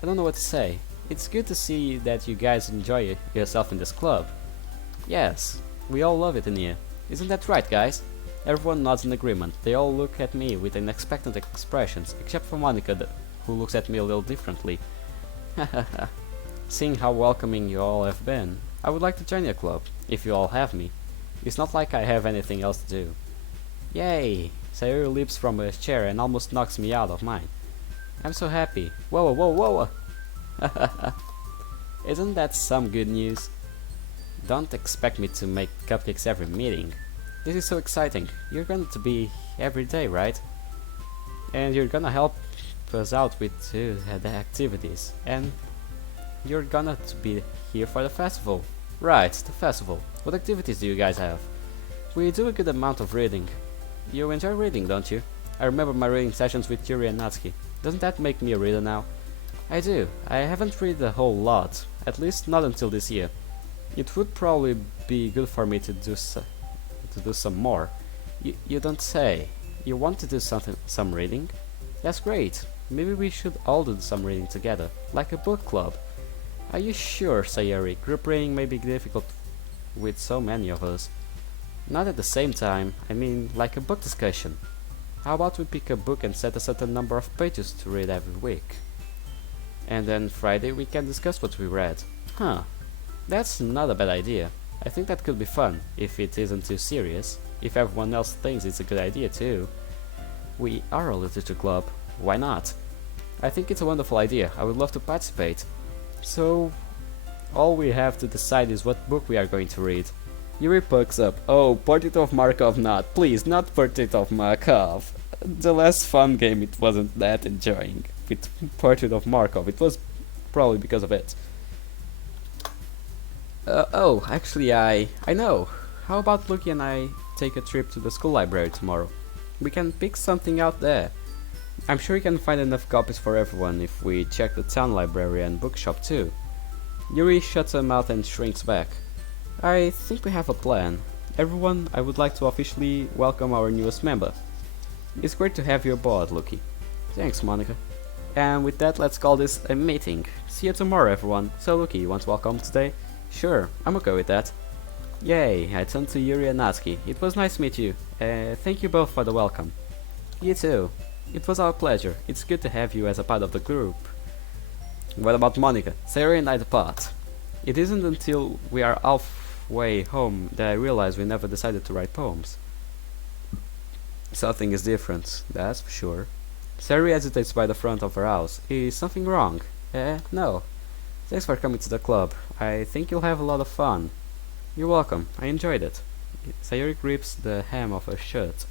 don't know what to say. It's good to see that you guys enjoy yourself in this club. Yes, we all love it in here. Isn't that right, guys? Everyone nods in agreement. They all look at me with expectant expressions, except for Monica, who looks at me a little differently. Seeing how welcoming you all have been, I would like to join your club, if you all have me. It's not like I have anything else to do. Yay! Sayuri leaps from her chair and almost knocks me out of mine. I'm so happy. Whoa, whoa, whoa! Isn't that some good news? Don't expect me to make cupcakes every meeting. This is so exciting. You're going to be every day, right? And you're gonna help us out with the activities. And you're gonna be here for the festival. Right, the festival. What activities do you guys have? We do a good amount of reading. You enjoy reading, don't you? I remember my reading sessions with Yuri and Natsuki. Doesn't that make me a reader now? I do. I haven't read a whole lot. At least not until this year. It would probably be good for me to do some more. You don't say. You want to do some reading? That's great. Maybe we should all do some reading together, like a book club. Are you sure, Sayuri? Group reading may be difficult with so many of us. Not at the same time. I mean, like a book discussion. How about we pick a book and set a certain number of pages to read every week? And then Friday we can discuss what we read. Huh. That's not a bad idea. I think that could be fun, if it isn't too serious. If everyone else thinks it's a good idea too. We are a literature club. Why not? I think it's a wonderful idea. I would love to participate. So, all we have to decide is what book we are going to read. Yuri perks up. Oh, Portrait of Markov not. Please, not Portrait of Markov. The last fun game it wasn't that enjoying. With Portrait of Markov, it was probably because of it. Oh, actually I know. How about Lucky and I take a trip to the school library tomorrow? We can pick something out there. I'm sure we can find enough copies for everyone if we check the town library and bookshop too. Yuri shuts her mouth and shrinks back. I think we have a plan. Everyone, I would like to officially welcome our newest member. It's great to have you aboard, Lucky. Thanks, Monica. And with that, let's call this a meeting. See you tomorrow, everyone. So, Lucky, you want to welcome today? Sure, I'm okay with that. Yay, I turned to Yuri and Natsuki. It was nice to meet you. Thank you both for the welcome. You too. It was our pleasure. It's good to have you as a part of the group. What about Monica? Sayuri and I depart. It isn't until we are halfway home that I realize we never decided to write poems. Something is different, that's for sure. Sayuri hesitates by the front of her house. Is something wrong? No. Thanks for coming to the club. I think you'll have a lot of fun. You're welcome. I enjoyed it. Sayuri grips the hem of her shirt.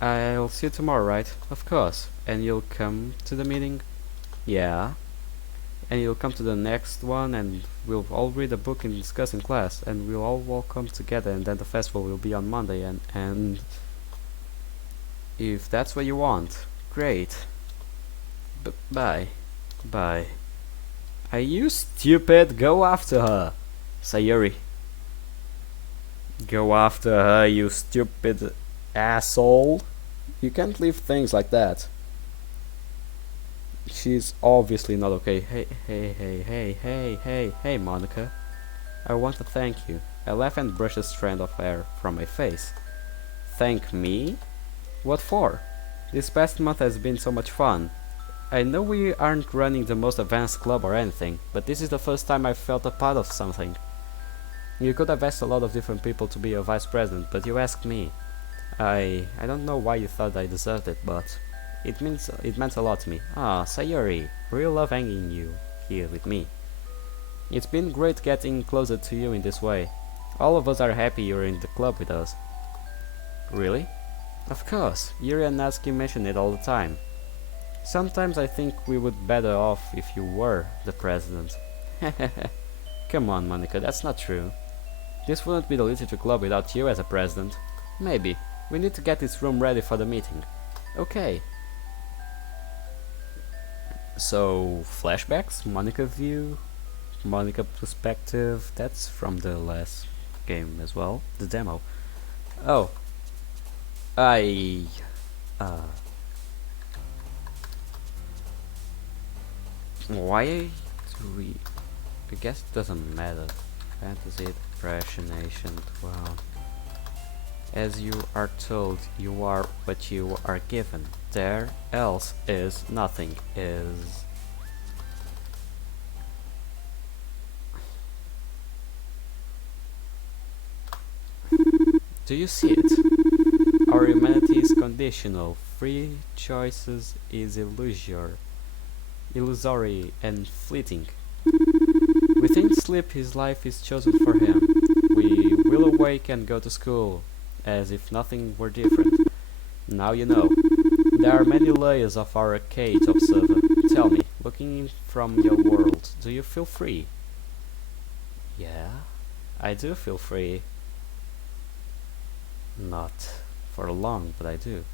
I'll see you tomorrow, right? Of course. And you'll come to the meeting? Yeah. And you'll come to the next one and we'll all read a book and discuss in class and we'll all come together and then the festival will be on Monday and if that's what you want, great. Bye. Bye. Are you stupid? Go after her. Sayuri. Go after her, you stupid asshole. You can't leave things like that. She's obviously not okay. Hey, Monica. I want to thank you. I laugh and brush a strand of hair from my face. Thank me? What for? This past month has been so much fun. I know we aren't running the most advanced club or anything, but this is the first time I've felt a part of something. You could have asked a lot of different people to be your vice president, but you asked me. I don't know why you thought I deserved it, but it meant a lot to me. Ah, Sayuri, real love hanging you here with me. It's been great getting closer to you in this way. All of us are happy you're in the club with us. Really? Of course, Yuri and Natsuki mention it all the time. Sometimes I think we would better off if you were the president. Come on, Monica, that's not true. This wouldn't be the literature club without you as a president. Maybe, We need to get this room ready for the meeting. Okay. So, flashbacks, Monica view, Monica perspective, that's from the last game as well, the demo. Oh. Why do we... I guess it doesn't matter. Fantasy, depression, ancient, well... As you are told, you are what you are given. There else is nothing is... Do you see it? Our humanity is conditional. Free choices is illusory and fleeting. Within sleep his life is chosen for him. We will awake and go to school, as if nothing were different. Now you know. There are many layers of our cage, observer. Tell me, looking in from your world, do you feel free? Yeah, I do feel free. Not for long, but I do.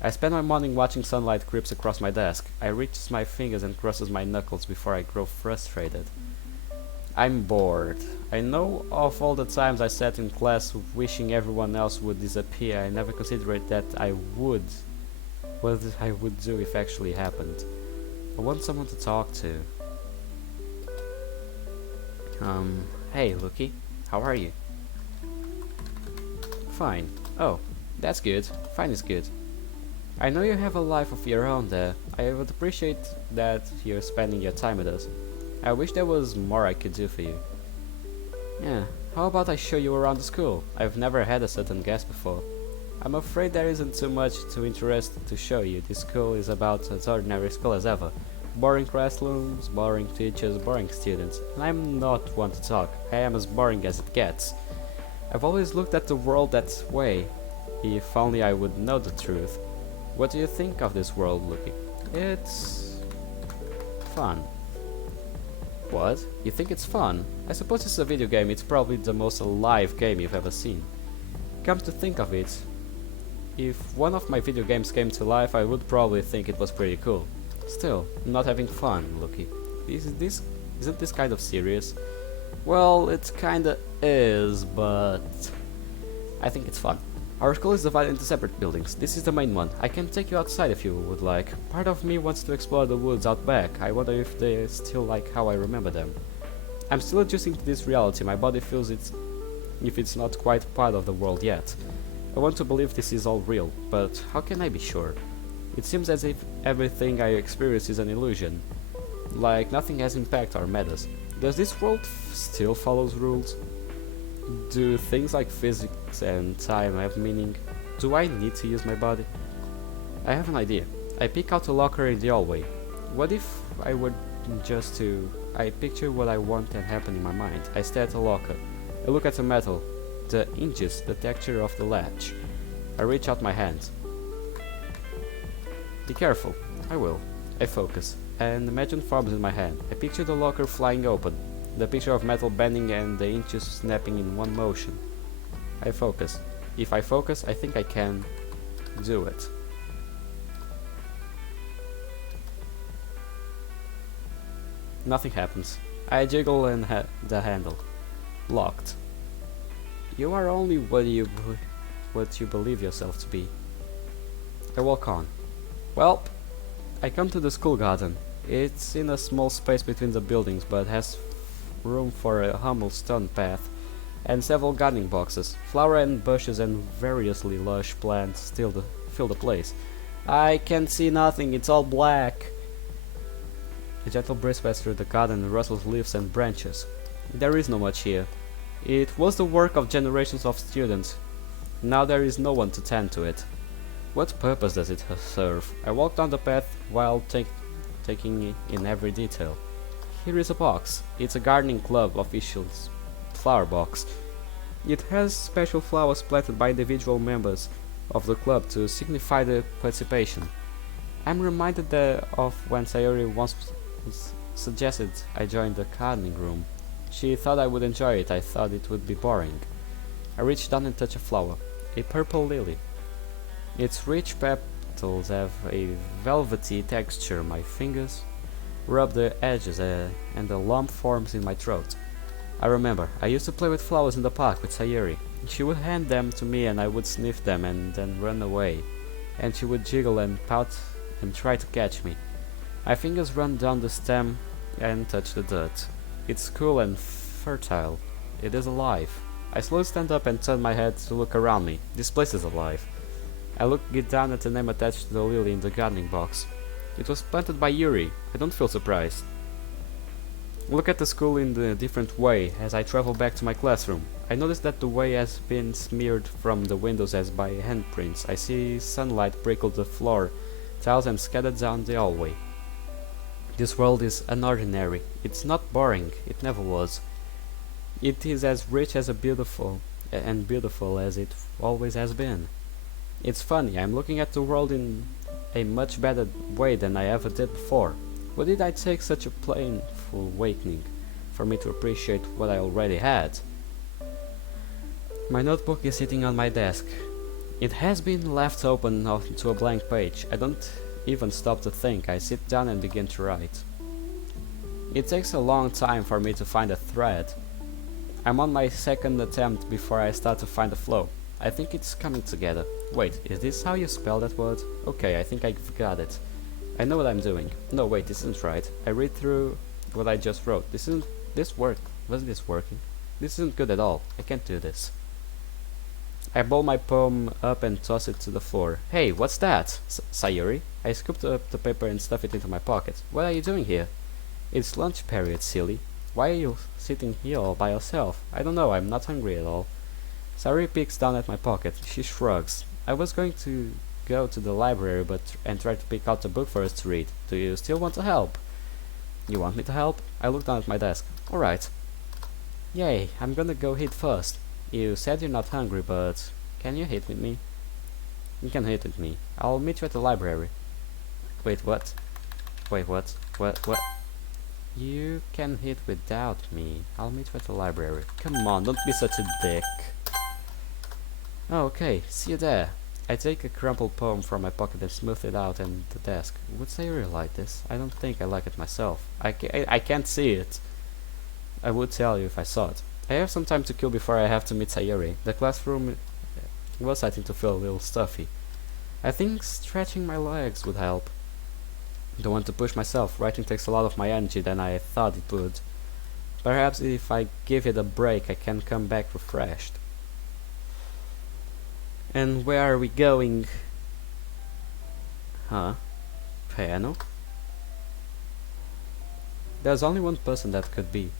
I spend my morning watching sunlight creeps across my desk. I reaches my fingers and crosses my knuckles before I grow frustrated. I'm bored. I know of all the times I sat in class wishing everyone else would disappear. I never considered that what I would do if actually happened. I want someone to talk to. Hey, Lucky. How are you? Fine. Oh, that's good. Fine is good. I know you have a life of your own there. I would appreciate that you're spending your time with us. I wish there was more I could do for you. Yeah, how about I show you around the school? I've never had a certain guest before. I'm afraid there isn't too much too interesting to show you. This school is about as ordinary school as ever. Boring classrooms, boring teachers, boring students. And I'm not one to talk. I am as boring as it gets. I've always looked at the world that way. If only I would know the truth. What do you think of this world, Lucky? It's... fun. What? You think it's fun? I suppose it's a video game. It's probably the most alive game you've ever seen. Come to think of it, if one of my video games came to life, I would probably think it was pretty cool. Still, I'm not having fun, Lucky. Isn't this kind of serious? Well, it kinda is, but I think it's fun. Our school is divided into separate buildings. This is the main one. I can take you outside if you would like. Part of me wants to explore the woods out back. I wonder if they're still like how I remember them. I'm still adjusting to this reality. My body feels if it's not quite part of the world yet. I want to believe this is all real, but how can I be sure? It seems as if everything I experience is an illusion. Like nothing has impact or matters. Does this world still follow rules? Do things like physics and time have meaning? Do I need to use my body? I have an idea. I pick out a locker in the hallway. What if I were just to... I picture what I want and happen in my mind. I stare at the locker. I look at the metal, the hinges, the texture of the latch. I reach out my hand. Be careful. I will. I focus. An imagine forms in my hand. I picture the locker flying open. The picture of metal bending and the hinges snapping in one motion. I focus. If I focus, I think I can do it. Nothing happens. I jiggle and the handle. Locked. You are only what you believe yourself to be. I walk on. Well, I come to the school garden. It's in a small space between the buildings, but has room for a humble stone path and several gardening boxes. Flower and bushes and variously lush plants fill the place. I can see nothing, it's all black. A gentle breeze passes through the garden and rustles leaves and branches. There is no much here. It was the work of generations of students. Now there is no one to tend to it. What purpose does it serve? I walk down the path while taking in every detail. Here is a box. It's a gardening club official's flower box. It has special flowers planted by individual members of the club to signify their participation. I'm reminded of when Sayori once suggested I join the gardening room. She thought I would enjoy it. I thought it would be boring. I reach down and touch a flower. A purple lily. Its rich petals have a velvety texture. My fingers rub the edges and a lump forms in my throat. I remember, I used to play with flowers in the park with Sayuri. She would hand them to me and I would sniff them and then run away. And she would jiggle and pout and try to catch me. My fingers run down the stem and touch the dirt. It's cool and fertile. It is alive. I slowly stand up and turn my head to look around me. This place is alive. I look down at the name attached to the lily in the gardening box. It was planted by Yuri. I don't feel surprised. Look at the school in a different way as I travel back to my classroom. I notice that the way has been smeared from the windows as by handprints. I see sunlight prickle the floor, tiles and scattered down the hallway. This world is unordinary. It's not boring. It never was. It is as rich as beautiful as it always has been. It's funny, I'm looking at the world in a much better way than I ever did before. Why did I take such a painful awakening for me to appreciate what I already had? My notebook is sitting on my desk. It has been left open to a blank page. I don't even stop to think. I sit down and begin to write. It takes a long time for me to find a thread. I'm on my second attempt before I start to find a flow. I think it's coming together. Wait, is this how you spell that word? Okay, I think I've got it. I know what I'm doing. No, wait, this isn't right. I read through what I just wrote. Wasn't this working? This isn't good at all. I can't do this. I ball my poem up and toss it to the floor. Hey, what's that? Sayuri? I scooped up the paper and stuffed it into my pocket. What are you doing here? It's lunch period, silly. Why are you sitting here all by yourself? I don't know, I'm not hungry at all. Sayuri peeks down at my pocket. She shrugs. I was going to go to the library and try to pick out a book for us to read. Do you still want to help? You want me to help? I look down at my desk. Alright. Yay, I'm gonna go eat first. You said you're not hungry, but can you hit with me? You can hit with me. I'll meet you at the library. Wait, what? Wait, what? What? You can hit without me. I'll meet you at the library. Come on, don't be such a dick. Oh, okay, see you there. I take a crumpled poem from my pocket and smooth it out on the desk. Would Sayuri like this? I don't think I like it myself. I can't see it. I would tell you if I saw it. I have some time to kill before I have to meet Sayuri. The classroom was starting to feel a little stuffy. I think stretching my legs would help. Don't want to push myself. Writing takes a lot of my energy than I thought it would. Perhaps if I give it a break I can come back refreshed. And where are we going? Huh? Piano? There's only one person that could be.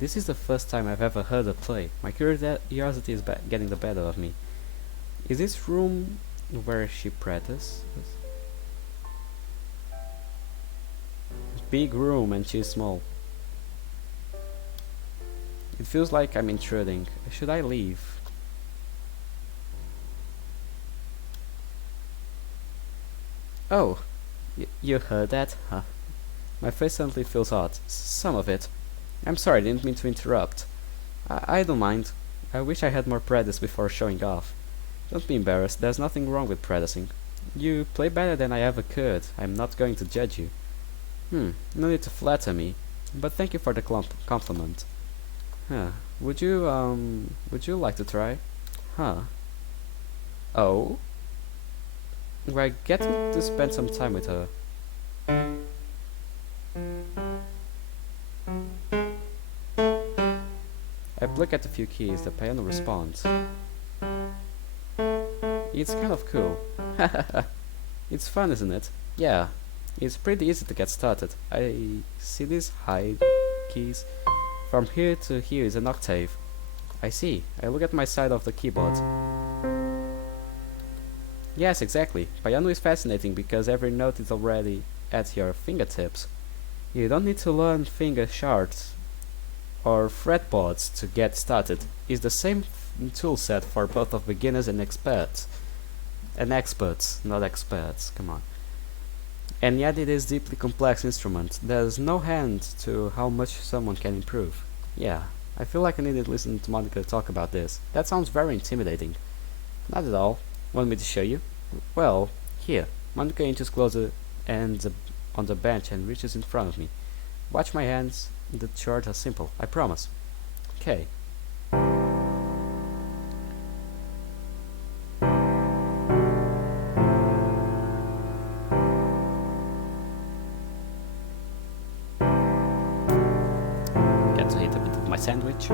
This is the first time I've ever heard a play. My curiosity is getting the better of me. Is this room where she practices? Big room and she's small. It feels like I'm intruding. Should I leave? Oh, you heard that? Huh. My face suddenly feels hot. Some of it. I'm sorry, I didn't mean to interrupt. I don't mind. I wish I had more practice before showing off. Don't be embarrassed, there's nothing wrong with practicing. You play better than I ever could. I'm not going to judge you. No need to flatter me. But thank you for the compliment. Huh. Would you like to try? Huh. Oh? We're getting to spend some time with her. I pluck at a few keys, the piano responds. It's kind of cool. It's fun, isn't it? Yeah. It's pretty easy to get started. I see these high keys. From here to here is an octave. I see. I look at my side of the keyboard. Yes, exactly. Piano is fascinating because every note is already at your fingertips. You don't need to learn finger charts or fretboards to get started. It's the same tool set for both of beginners and experts. Not experts, come on. And yet it is a deeply complex instrument. There's no hand to how much someone can improve. Yeah, I feel like I needed to listen to Monica talk about this. That sounds very intimidating. Not at all. Want me to show you? Well, here. Monica inches closer and on the bench and reaches in front of me. Watch my hands. The chores are simple, I promise. Okay. Get to hit a bit of my sandwich.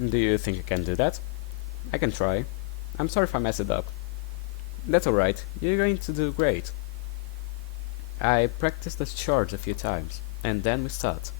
Do you think I can do that? I can try. I'm sorry if I mess it up. That's alright, you're going to do great. I practiced the charge a few times, and then we start.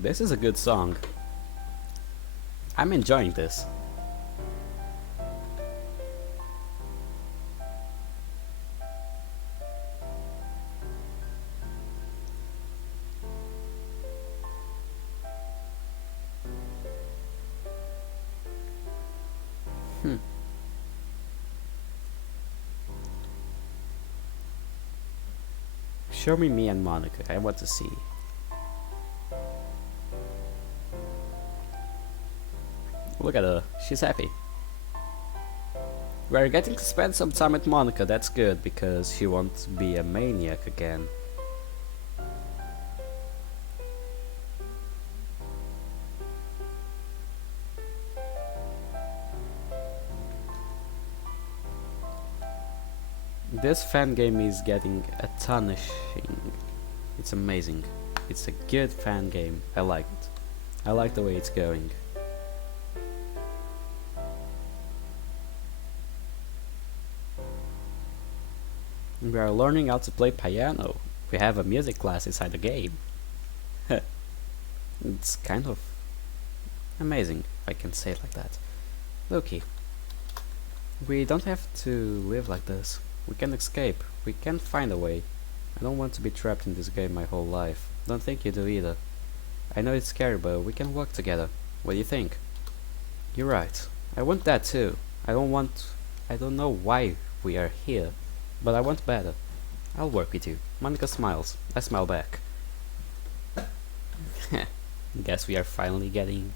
This is a good song. I'm enjoying this. Show me and Monica. I want to see. Look at her. She's happy. We're getting to spend some time with Monica. That's good because she wants to be a maniac again. This fan game is getting astonishing. It's amazing. It's a good fan game. I like it. I like the way it's going. We are learning how to play piano. We have a music class inside the game. It's kind of amazing, if I can say it like that. Loki, we don't have to live like this. We can escape. We can find a way. I don't want to be trapped in this game my whole life. Don't think you do either. I know it's scary, but we can work together. What do you think? You're right. I want that too. I don't know why we are here, but I want better. I'll work with you. Monica smiles. I smile back. Guess we are finally getting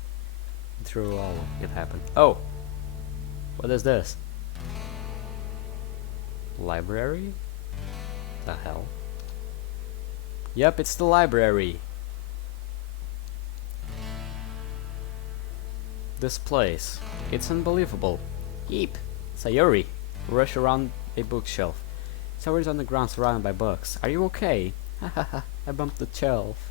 through all it happened. Oh! What is this? Library? The hell? Yep, it's the library. This place. It's unbelievable. Yeep! Sayori! Rush around a bookshelf. Sayori's on the ground surrounded by books. Are you okay? Hahaha, I bumped the shelf.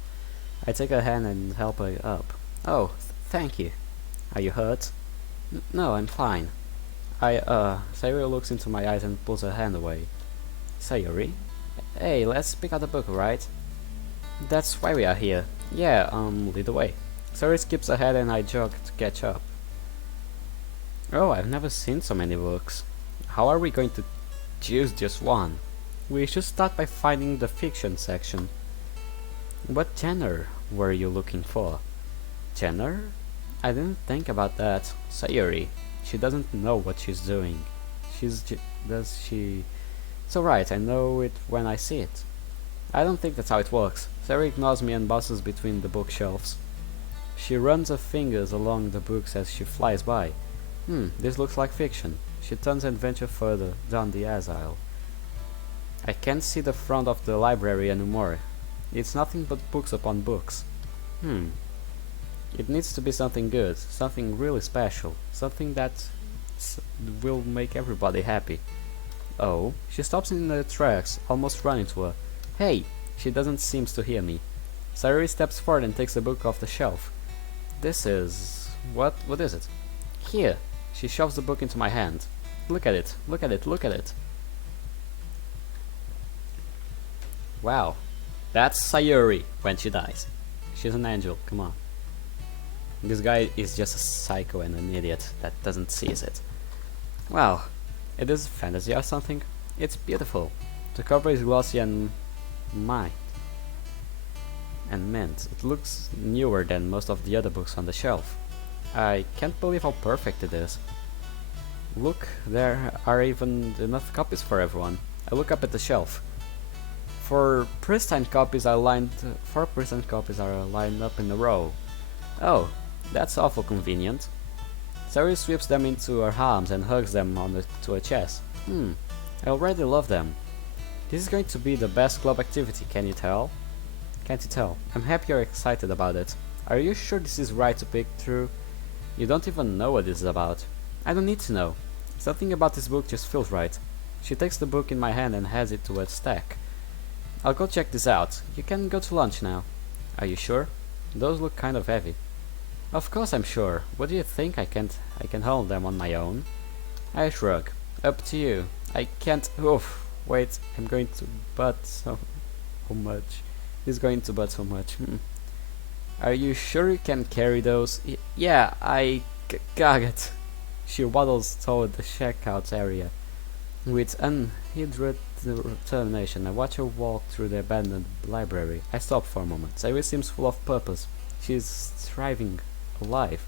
I take her hand and help her up. Oh, thank you. Are you hurt? No, I'm fine. Sayori looks into my eyes and pulls her hand away. Sayori? Hey, let's pick out a book, right? That's why we are here. Yeah, lead the way. Sayori skips ahead and I jog to catch up. Oh, I've never seen so many books. How are we going to choose just one? We should start by finding the fiction section. What genre were you looking for? Genre? I didn't think about that. Sayori. She doesn't know what she's doing. Does she? So right, I know it when I see it. I don't think that's how it works. Sayori ignores me and bosses between the bookshelves. She runs her fingers along the books as she flies by. This looks like fiction. She turns and ventures further down the aisle. I can't see the front of the library anymore. It's nothing but books upon books. It needs to be something good, something really special, something that will make everybody happy. Oh, she stops in her tracks, almost running to her. Hey! She doesn't seem to hear me. Sayori steps forward and takes the book off the shelf. This is... what is it? Here! She shoves the book into my hand. Look at it, look at it, look at it. Wow. That's Sayori when she dies. She's an angel, come on. This guy is just a psycho and an idiot that doesn't seize it. Wow. It is fantasy or something? It's beautiful. The cover is glossy and mint. It looks newer than most of the other books on the shelf. I can't believe how perfect it is. Look, there are even enough copies for everyone. I look up at the shelf. Four pristine copies are lined up in a row. Oh, that's awful convenient. Sari sweeps them into her arms and hugs them to her chest. I already love them. This is going to be the best club activity, can you tell? Can't you tell? I'm happy you're excited about it. Are you sure this is right to pick through? You don't even know what this is about. I don't need to know. Something about this book just feels right. She takes the book in my hand and hands it to a stack. I'll go check this out. You can go to lunch now. Are you sure? Those look kind of heavy. Of course I'm sure. What do you think? I can hold them on my own? I shrug. Up to you. I can't. Oof. Wait. I'm going to butt so much. He's going to butt so much. Are you sure you can carry those? Yeah, I got it. She waddles toward the checkout area. With unhindered determination, I watch her walk through the abandoned library. I stop for a moment. Sayuri seems full of purpose. She's thriving, alive.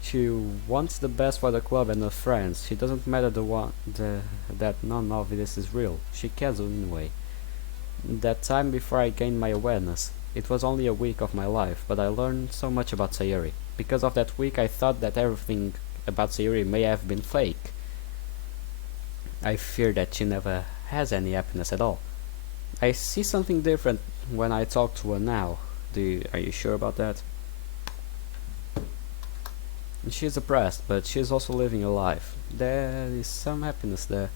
She wants the best for the club and her friends. She doesn't matter that none of this is real. She cares anyway. That time before I gained my awareness, it was only a week of my life, but I learned so much about Sayuri. Because of that week, I thought that everything about Sayuri may have been fake. I fear that she never has any happiness at all. I see something different when I talk to her now. Are you sure about that? She's depressed, but she's also living a life. There is some happiness there.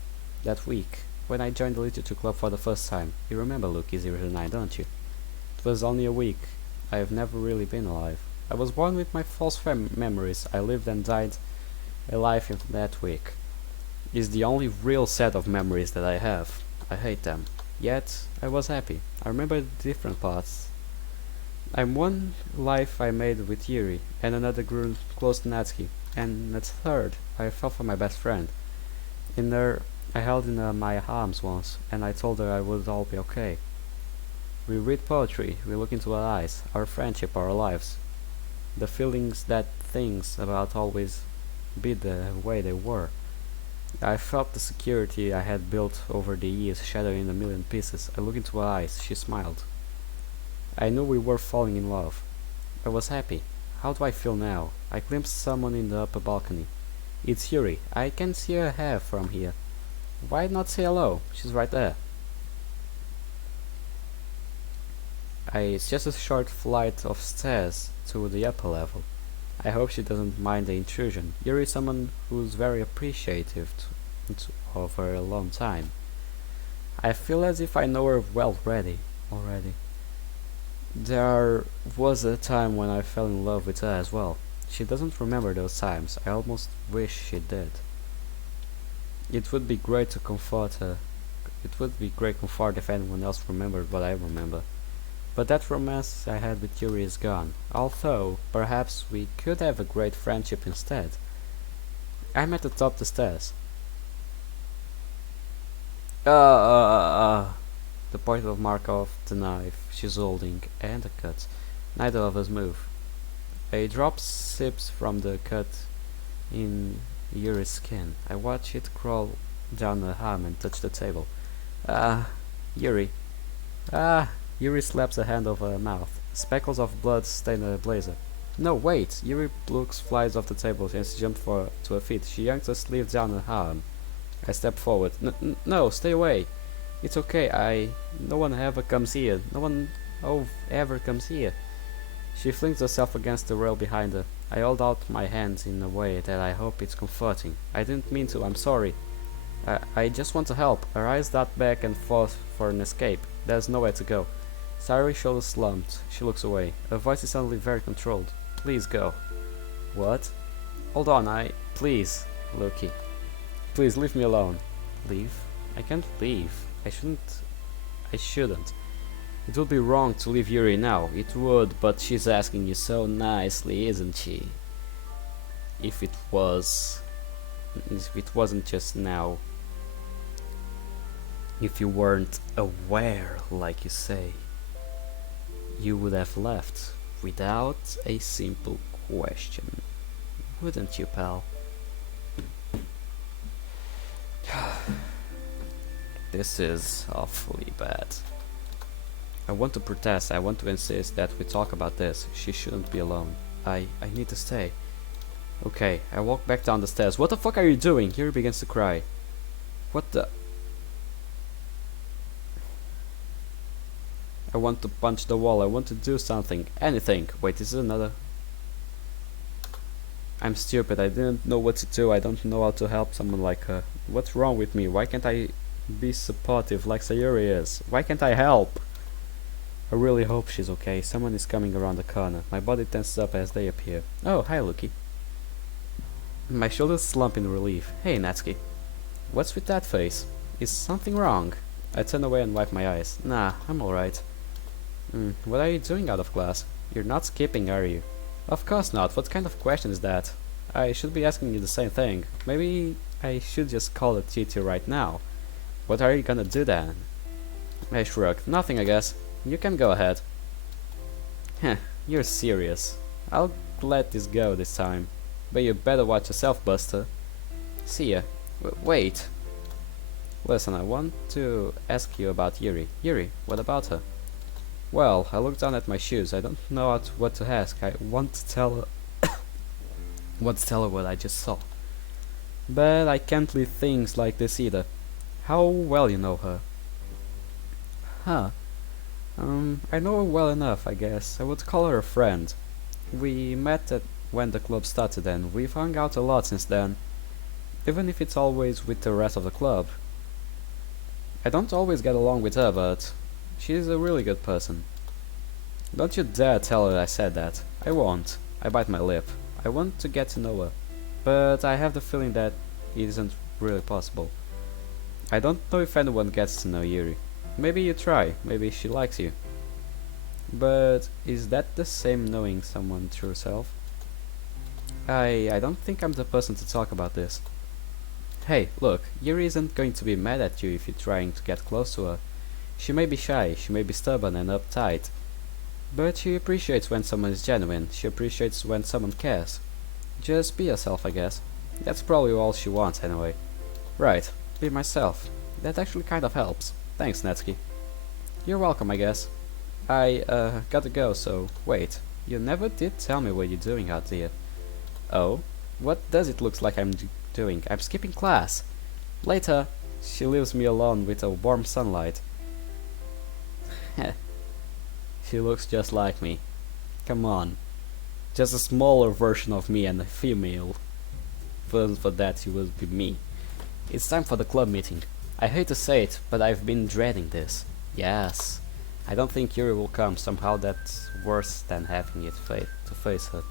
That week, when I joined the literature club for the first time. You remember Lucky 009, don't you? It was only a week. I have never really been alive. I was born with my false memories. I lived and died a life in that week. It's the only real set of memories that I have. I hate them. Yet, I was happy. I remember different parts. I'm one life I made with Yuri, and another grew close to Natsuki, and a third I fell for my best friend. In her, I held in my arms once, and I told her I would all be okay. We read poetry, we look into her eyes, our friendship, our lives. The feelings that things about always be the way they were. I felt the security I had built over the years shattered in a million pieces. I looked into her eyes, she smiled. I knew we were falling in love. I was happy. How do I feel now? I glimpsed someone in the upper balcony. It's Yuri. I can see her hair from here. Why not say hello? She's right there. It's just a short flight of stairs to the upper level. I hope she doesn't mind the intrusion. Yuri is someone who's very appreciative of her a long time. I feel as if I know her well already. There was a time when I fell in love with her as well. She doesn't remember those times. I almost wish she did. It would be great to comfort her. It would be great comfort if anyone else remembered what I remember. But that romance I had with Yuri is gone. Although, perhaps we could have a great friendship instead. I'm at the top of the stairs. The point of mark of the knife she's holding, and a cut. Neither of us move. A drop sips from the cut in Yuri's skin. I watch it crawl down her arm and touch the table. Yuri. Yuri slaps a hand over her mouth. Speckles of blood stain her blazer. No, wait! Yuri looks, flies off the table and she jumps to her feet. She yanks her sleeve down her arm. I step forward. No, stay away! It's okay, no one ever comes here. No one ever comes here. She flings herself against the rail behind her. I hold out my hands in a way that I hope it's comforting. I didn't mean to, I'm sorry. I just want to help. Her eyes dart back and forth for an escape. There's nowhere to go. Sayuri's shoulders slumped. She looks away. Her voice is suddenly very controlled. Please go. What? Hold on, please, Loki. Please leave me alone. Leave? I can't leave. I shouldn't. It would be wrong to leave Yuri now. It would, but she's asking you so nicely, isn't she? If it was... If it wasn't just now, if you weren't aware, like you say, you would have left without a simple question, wouldn't you, pal? This is awfully bad. I want to protest, I want to insist that we talk about this. She shouldn't be alone. I need to stay. Okay, I walk back down the stairs. What the fuck are you doing? Yuri begins to cry. What the... I want to punch the wall, I want to do something. Anything. Wait, this is another... I'm stupid, I didn't know what to do, I don't know how to help someone like her. What's wrong with me? Why can't I be supportive like Sayuri is? Why can't I help? I really hope she's okay. Someone is coming around the corner. My body tenses up as they appear. Oh, hi Luki. My shoulders slump in relief. Hey Natsuki. What's with that face? Is something wrong? I turn away and wipe my eyes. Nah, I'm alright. What are you doing out of class? You're not skipping, are you? Of course not. What kind of question is that? I should be asking you the same thing. Maybe I should just call the teacher right now. What are you gonna do then? I shrugged. Nothing, I guess. You can go ahead. Heh, you're serious. I'll let this go this time. But you better watch yourself, Buster. See ya. Wait. Listen, I want to ask you about Yuri. Yuri, what about her? Well, I looked down at my shoes. I don't know what to ask. I want to tell her what I just saw. But I can't leave things like this either. How well you know her? Huh. I know her well enough, I guess. I would call her a friend. We met when the club started and we've hung out a lot since then. Even if it's always with the rest of the club. I don't always get along with her, but she's a really good person. Don't you dare tell her I said that. I won't. I bite my lip. I want to get to know her. But I have the feeling that it isn't really possible. I don't know if anyone gets to know Yuri. Maybe you try, maybe she likes you. But is that the same knowing someone true self? I don't think I'm the person to talk about this. Hey, look, Yuri isn't going to be mad at you if you're trying to get close to her. She may be shy, she may be stubborn and uptight. But she appreciates when someone is genuine, she appreciates when someone cares. Just be yourself, I guess. That's probably all she wants anyway. Right, be myself. That actually kind of helps. Thanks, Natsuki. You're welcome, I guess. I, gotta go, so wait. You never did tell me what you're doing out here. Oh? What does it look like I'm doing? I'm skipping class. Later. She leaves me alone with a warm sunlight. She looks just like me. Come on. Just a smaller version of me and a female. For that, she will be me. It's time for the club meeting. I hate to say it, but I've been dreading this. Yes. I don't think Yuri will come. Somehow that's worse than having it to face her.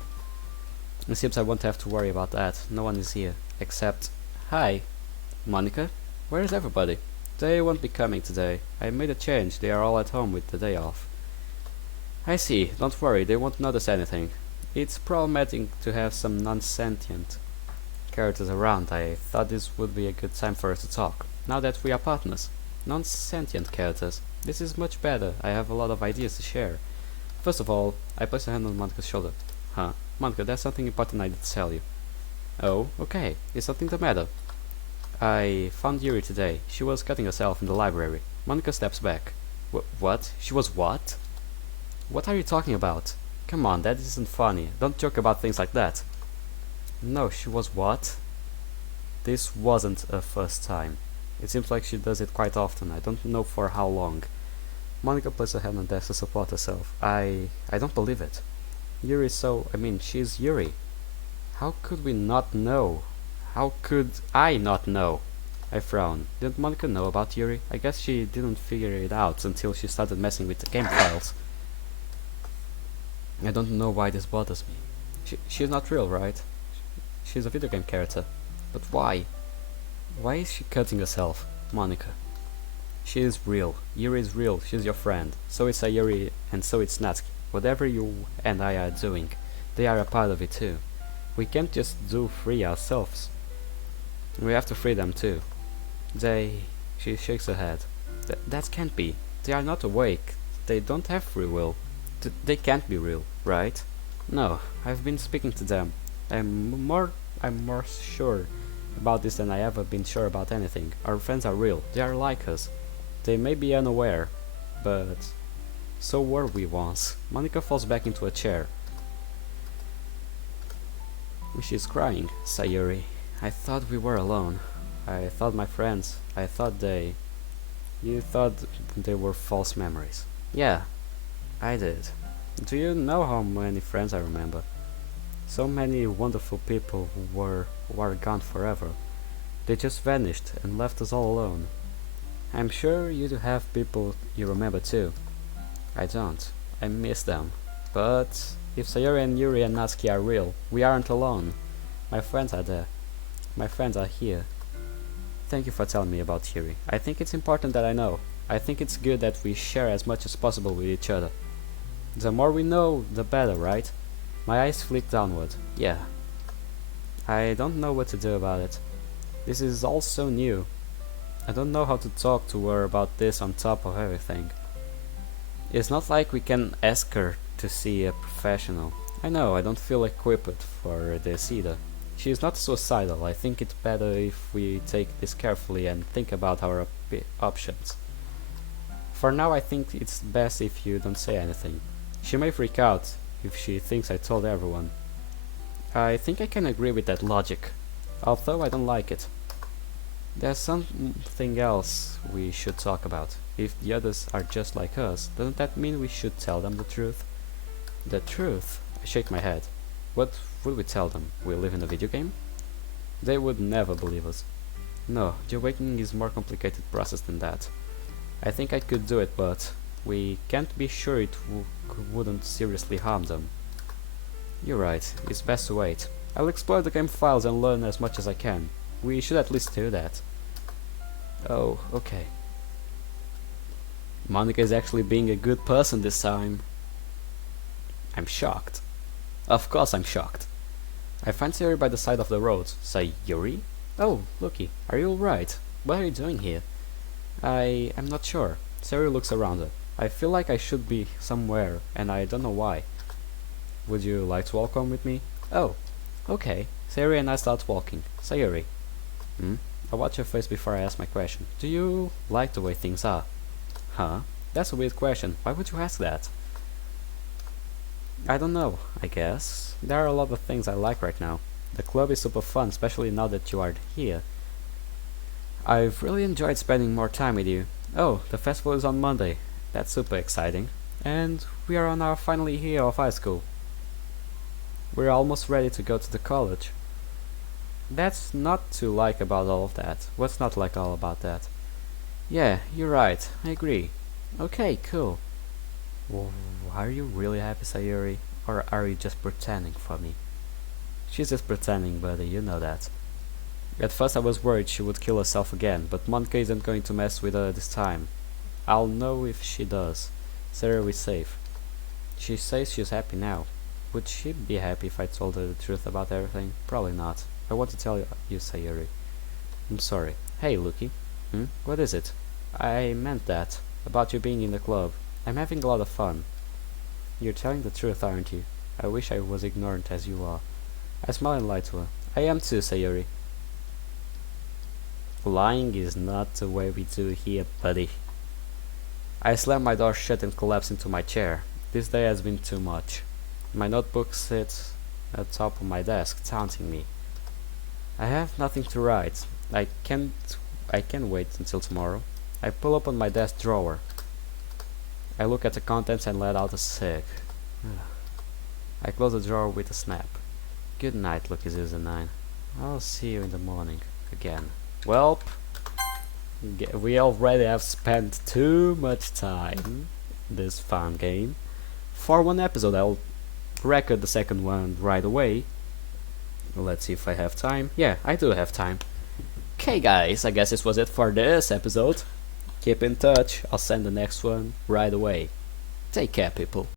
It seems I won't have to worry about that. No one is here. Except... Hi. Monica? Where is everybody? They won't be coming today. I made a change. They are all at home with the day off. I see. Don't worry. They won't notice anything. It's problematic to have some non-sentient characters around. I thought this would be a good time for us to talk. Now that we are partners. Non-sentient characters. This is much better. I have a lot of ideas to share. First of all, I place a hand on Monica's shoulder. Huh. Monica, there's something important I need to tell you. Oh, okay. Is something the matter? I found Yuri today. She was cutting herself in the library. Monica steps back. What? She was what? What are you talking about? Come on, that isn't funny. Don't joke about things like that. No, she was what? This wasn't her first time. It seems like she does it quite often. I don't know for how long. Monica places her hand on the desk to support herself. I don't believe it. Yuri is so... she's Yuri. How could we not know? How could I not know? I frown. Didn't Monica know about Yuri? I guess she didn't figure it out until she started messing with the game files. I don't know why this bothers me. She's not real, right? She's a video game character. But why? Why is she cutting herself? Monica. She is real. Yuri is real. She's your friend. So is Sayuri and so is Natsuki. Whatever you and I are doing, they are a part of it too. We can't just do free ourselves. We have to free them too. She shakes her head. That can't be. They are not awake. They don't have free will. They can't be real, right? No, I've been speaking to them. I'm more sure about this than I ever been sure about anything. Our friends are real. They are like us. They may be unaware, but so were we once. Monica falls back into a chair. She's crying. Sayuri, I thought we were alone. I thought my friends. I thought they. You thought they were false memories. Yeah, I did. Do you know how many friends I remember? So many wonderful people who are gone forever. They just vanished and left us all alone. I'm sure you do have people you remember too. I don't. I miss them. But if Sayori and Yuri and Natsuki are real, we aren't alone. My friends are there. My friends are here. Thank you for telling me about Yuri. I think it's important that I know. I think it's good that we share as much as possible with each other. The more we know, the better, right? My eyes flick downward. Yeah. I don't know what to do about it. This is all so new. I don't know how to talk to her about this on top of everything. It's not like we can ask her to see a professional. I know, I don't feel equipped for this either. She is not suicidal. I think it's better if we take this carefully and think about our options. For now, I think it's best if you don't say anything. She may freak out if she thinks I told everyone. I think I can agree with that logic, although I don't like it. There's something else we should talk about. If the others are just like us, doesn't that mean we should tell them the truth? The truth? I shake my head. What would we tell them? We live in a video game? They would never believe us. No, the awakening is a more complicated process than that. I think I could do it, but we can't be sure it wouldn't seriously harm them. You're right, it's best to wait. I'll explore the game files and learn as much as I can. We should at least do that. Oh, okay. Monica is actually being a good person this time. I'm shocked. Of course I'm shocked. I find Sayuri by the side of the road. Sayuri? Oh, looky, are you alright? What are you doing here? I'm not sure. Sayuri looks around her. I feel like I should be somewhere, and I don't know why. Would you like to walk home with me? Oh, okay. Sayuri and I start walking. Sayuri. I watch your face before I ask my question. Do you like the way things are? Huh? That's a weird question. Why would you ask that? I don't know, I guess. There are a lot of things I like right now. The club is super fun, especially now that you are here. I've really enjoyed spending more time with you. Oh, the festival is on Monday. That's super exciting. And we are on our final year of high school. We're almost ready to go to the college. That's not to like about all of that. What's not like all about that? Yeah, you're right. I agree. Okay, cool. Are you really happy, Sayuri? Or are you just pretending for me? She's just pretending, buddy, you know that. At first I was worried she would kill herself again, but Monica isn't going to mess with her this time. I'll know if she does. Sayuri is safe. She says she's happy now. Would she be happy if I told her the truth about everything? Probably not. I want to tell you, Sayuri. I'm sorry. Hey, Lucky. What is it? I meant that. About you being in the club. I'm having a lot of fun. You're telling the truth, aren't you? I wish I was ignorant as you are. I smile and lie to her. I am too, Sayuri. Lying is not the way we do here, buddy. I slam my door shut and collapse into my chair. This day has been too much. My notebook sits at the top of my desk, taunting me. I have nothing to write. I can't wait until tomorrow. I pull open my desk drawer. I look at the contents and let out a sigh. I close the drawer with a snap. Good night, Lucky 09. I'll see you in the morning again. Welp, we already have spent too much time in this fun game. For one episode, I'll record the second one right away. Let's see if I have time. Yeah, I do have time. Okay guys, I guess this was it for this episode. Keep in touch, I'll send the next one right away. Take care, people.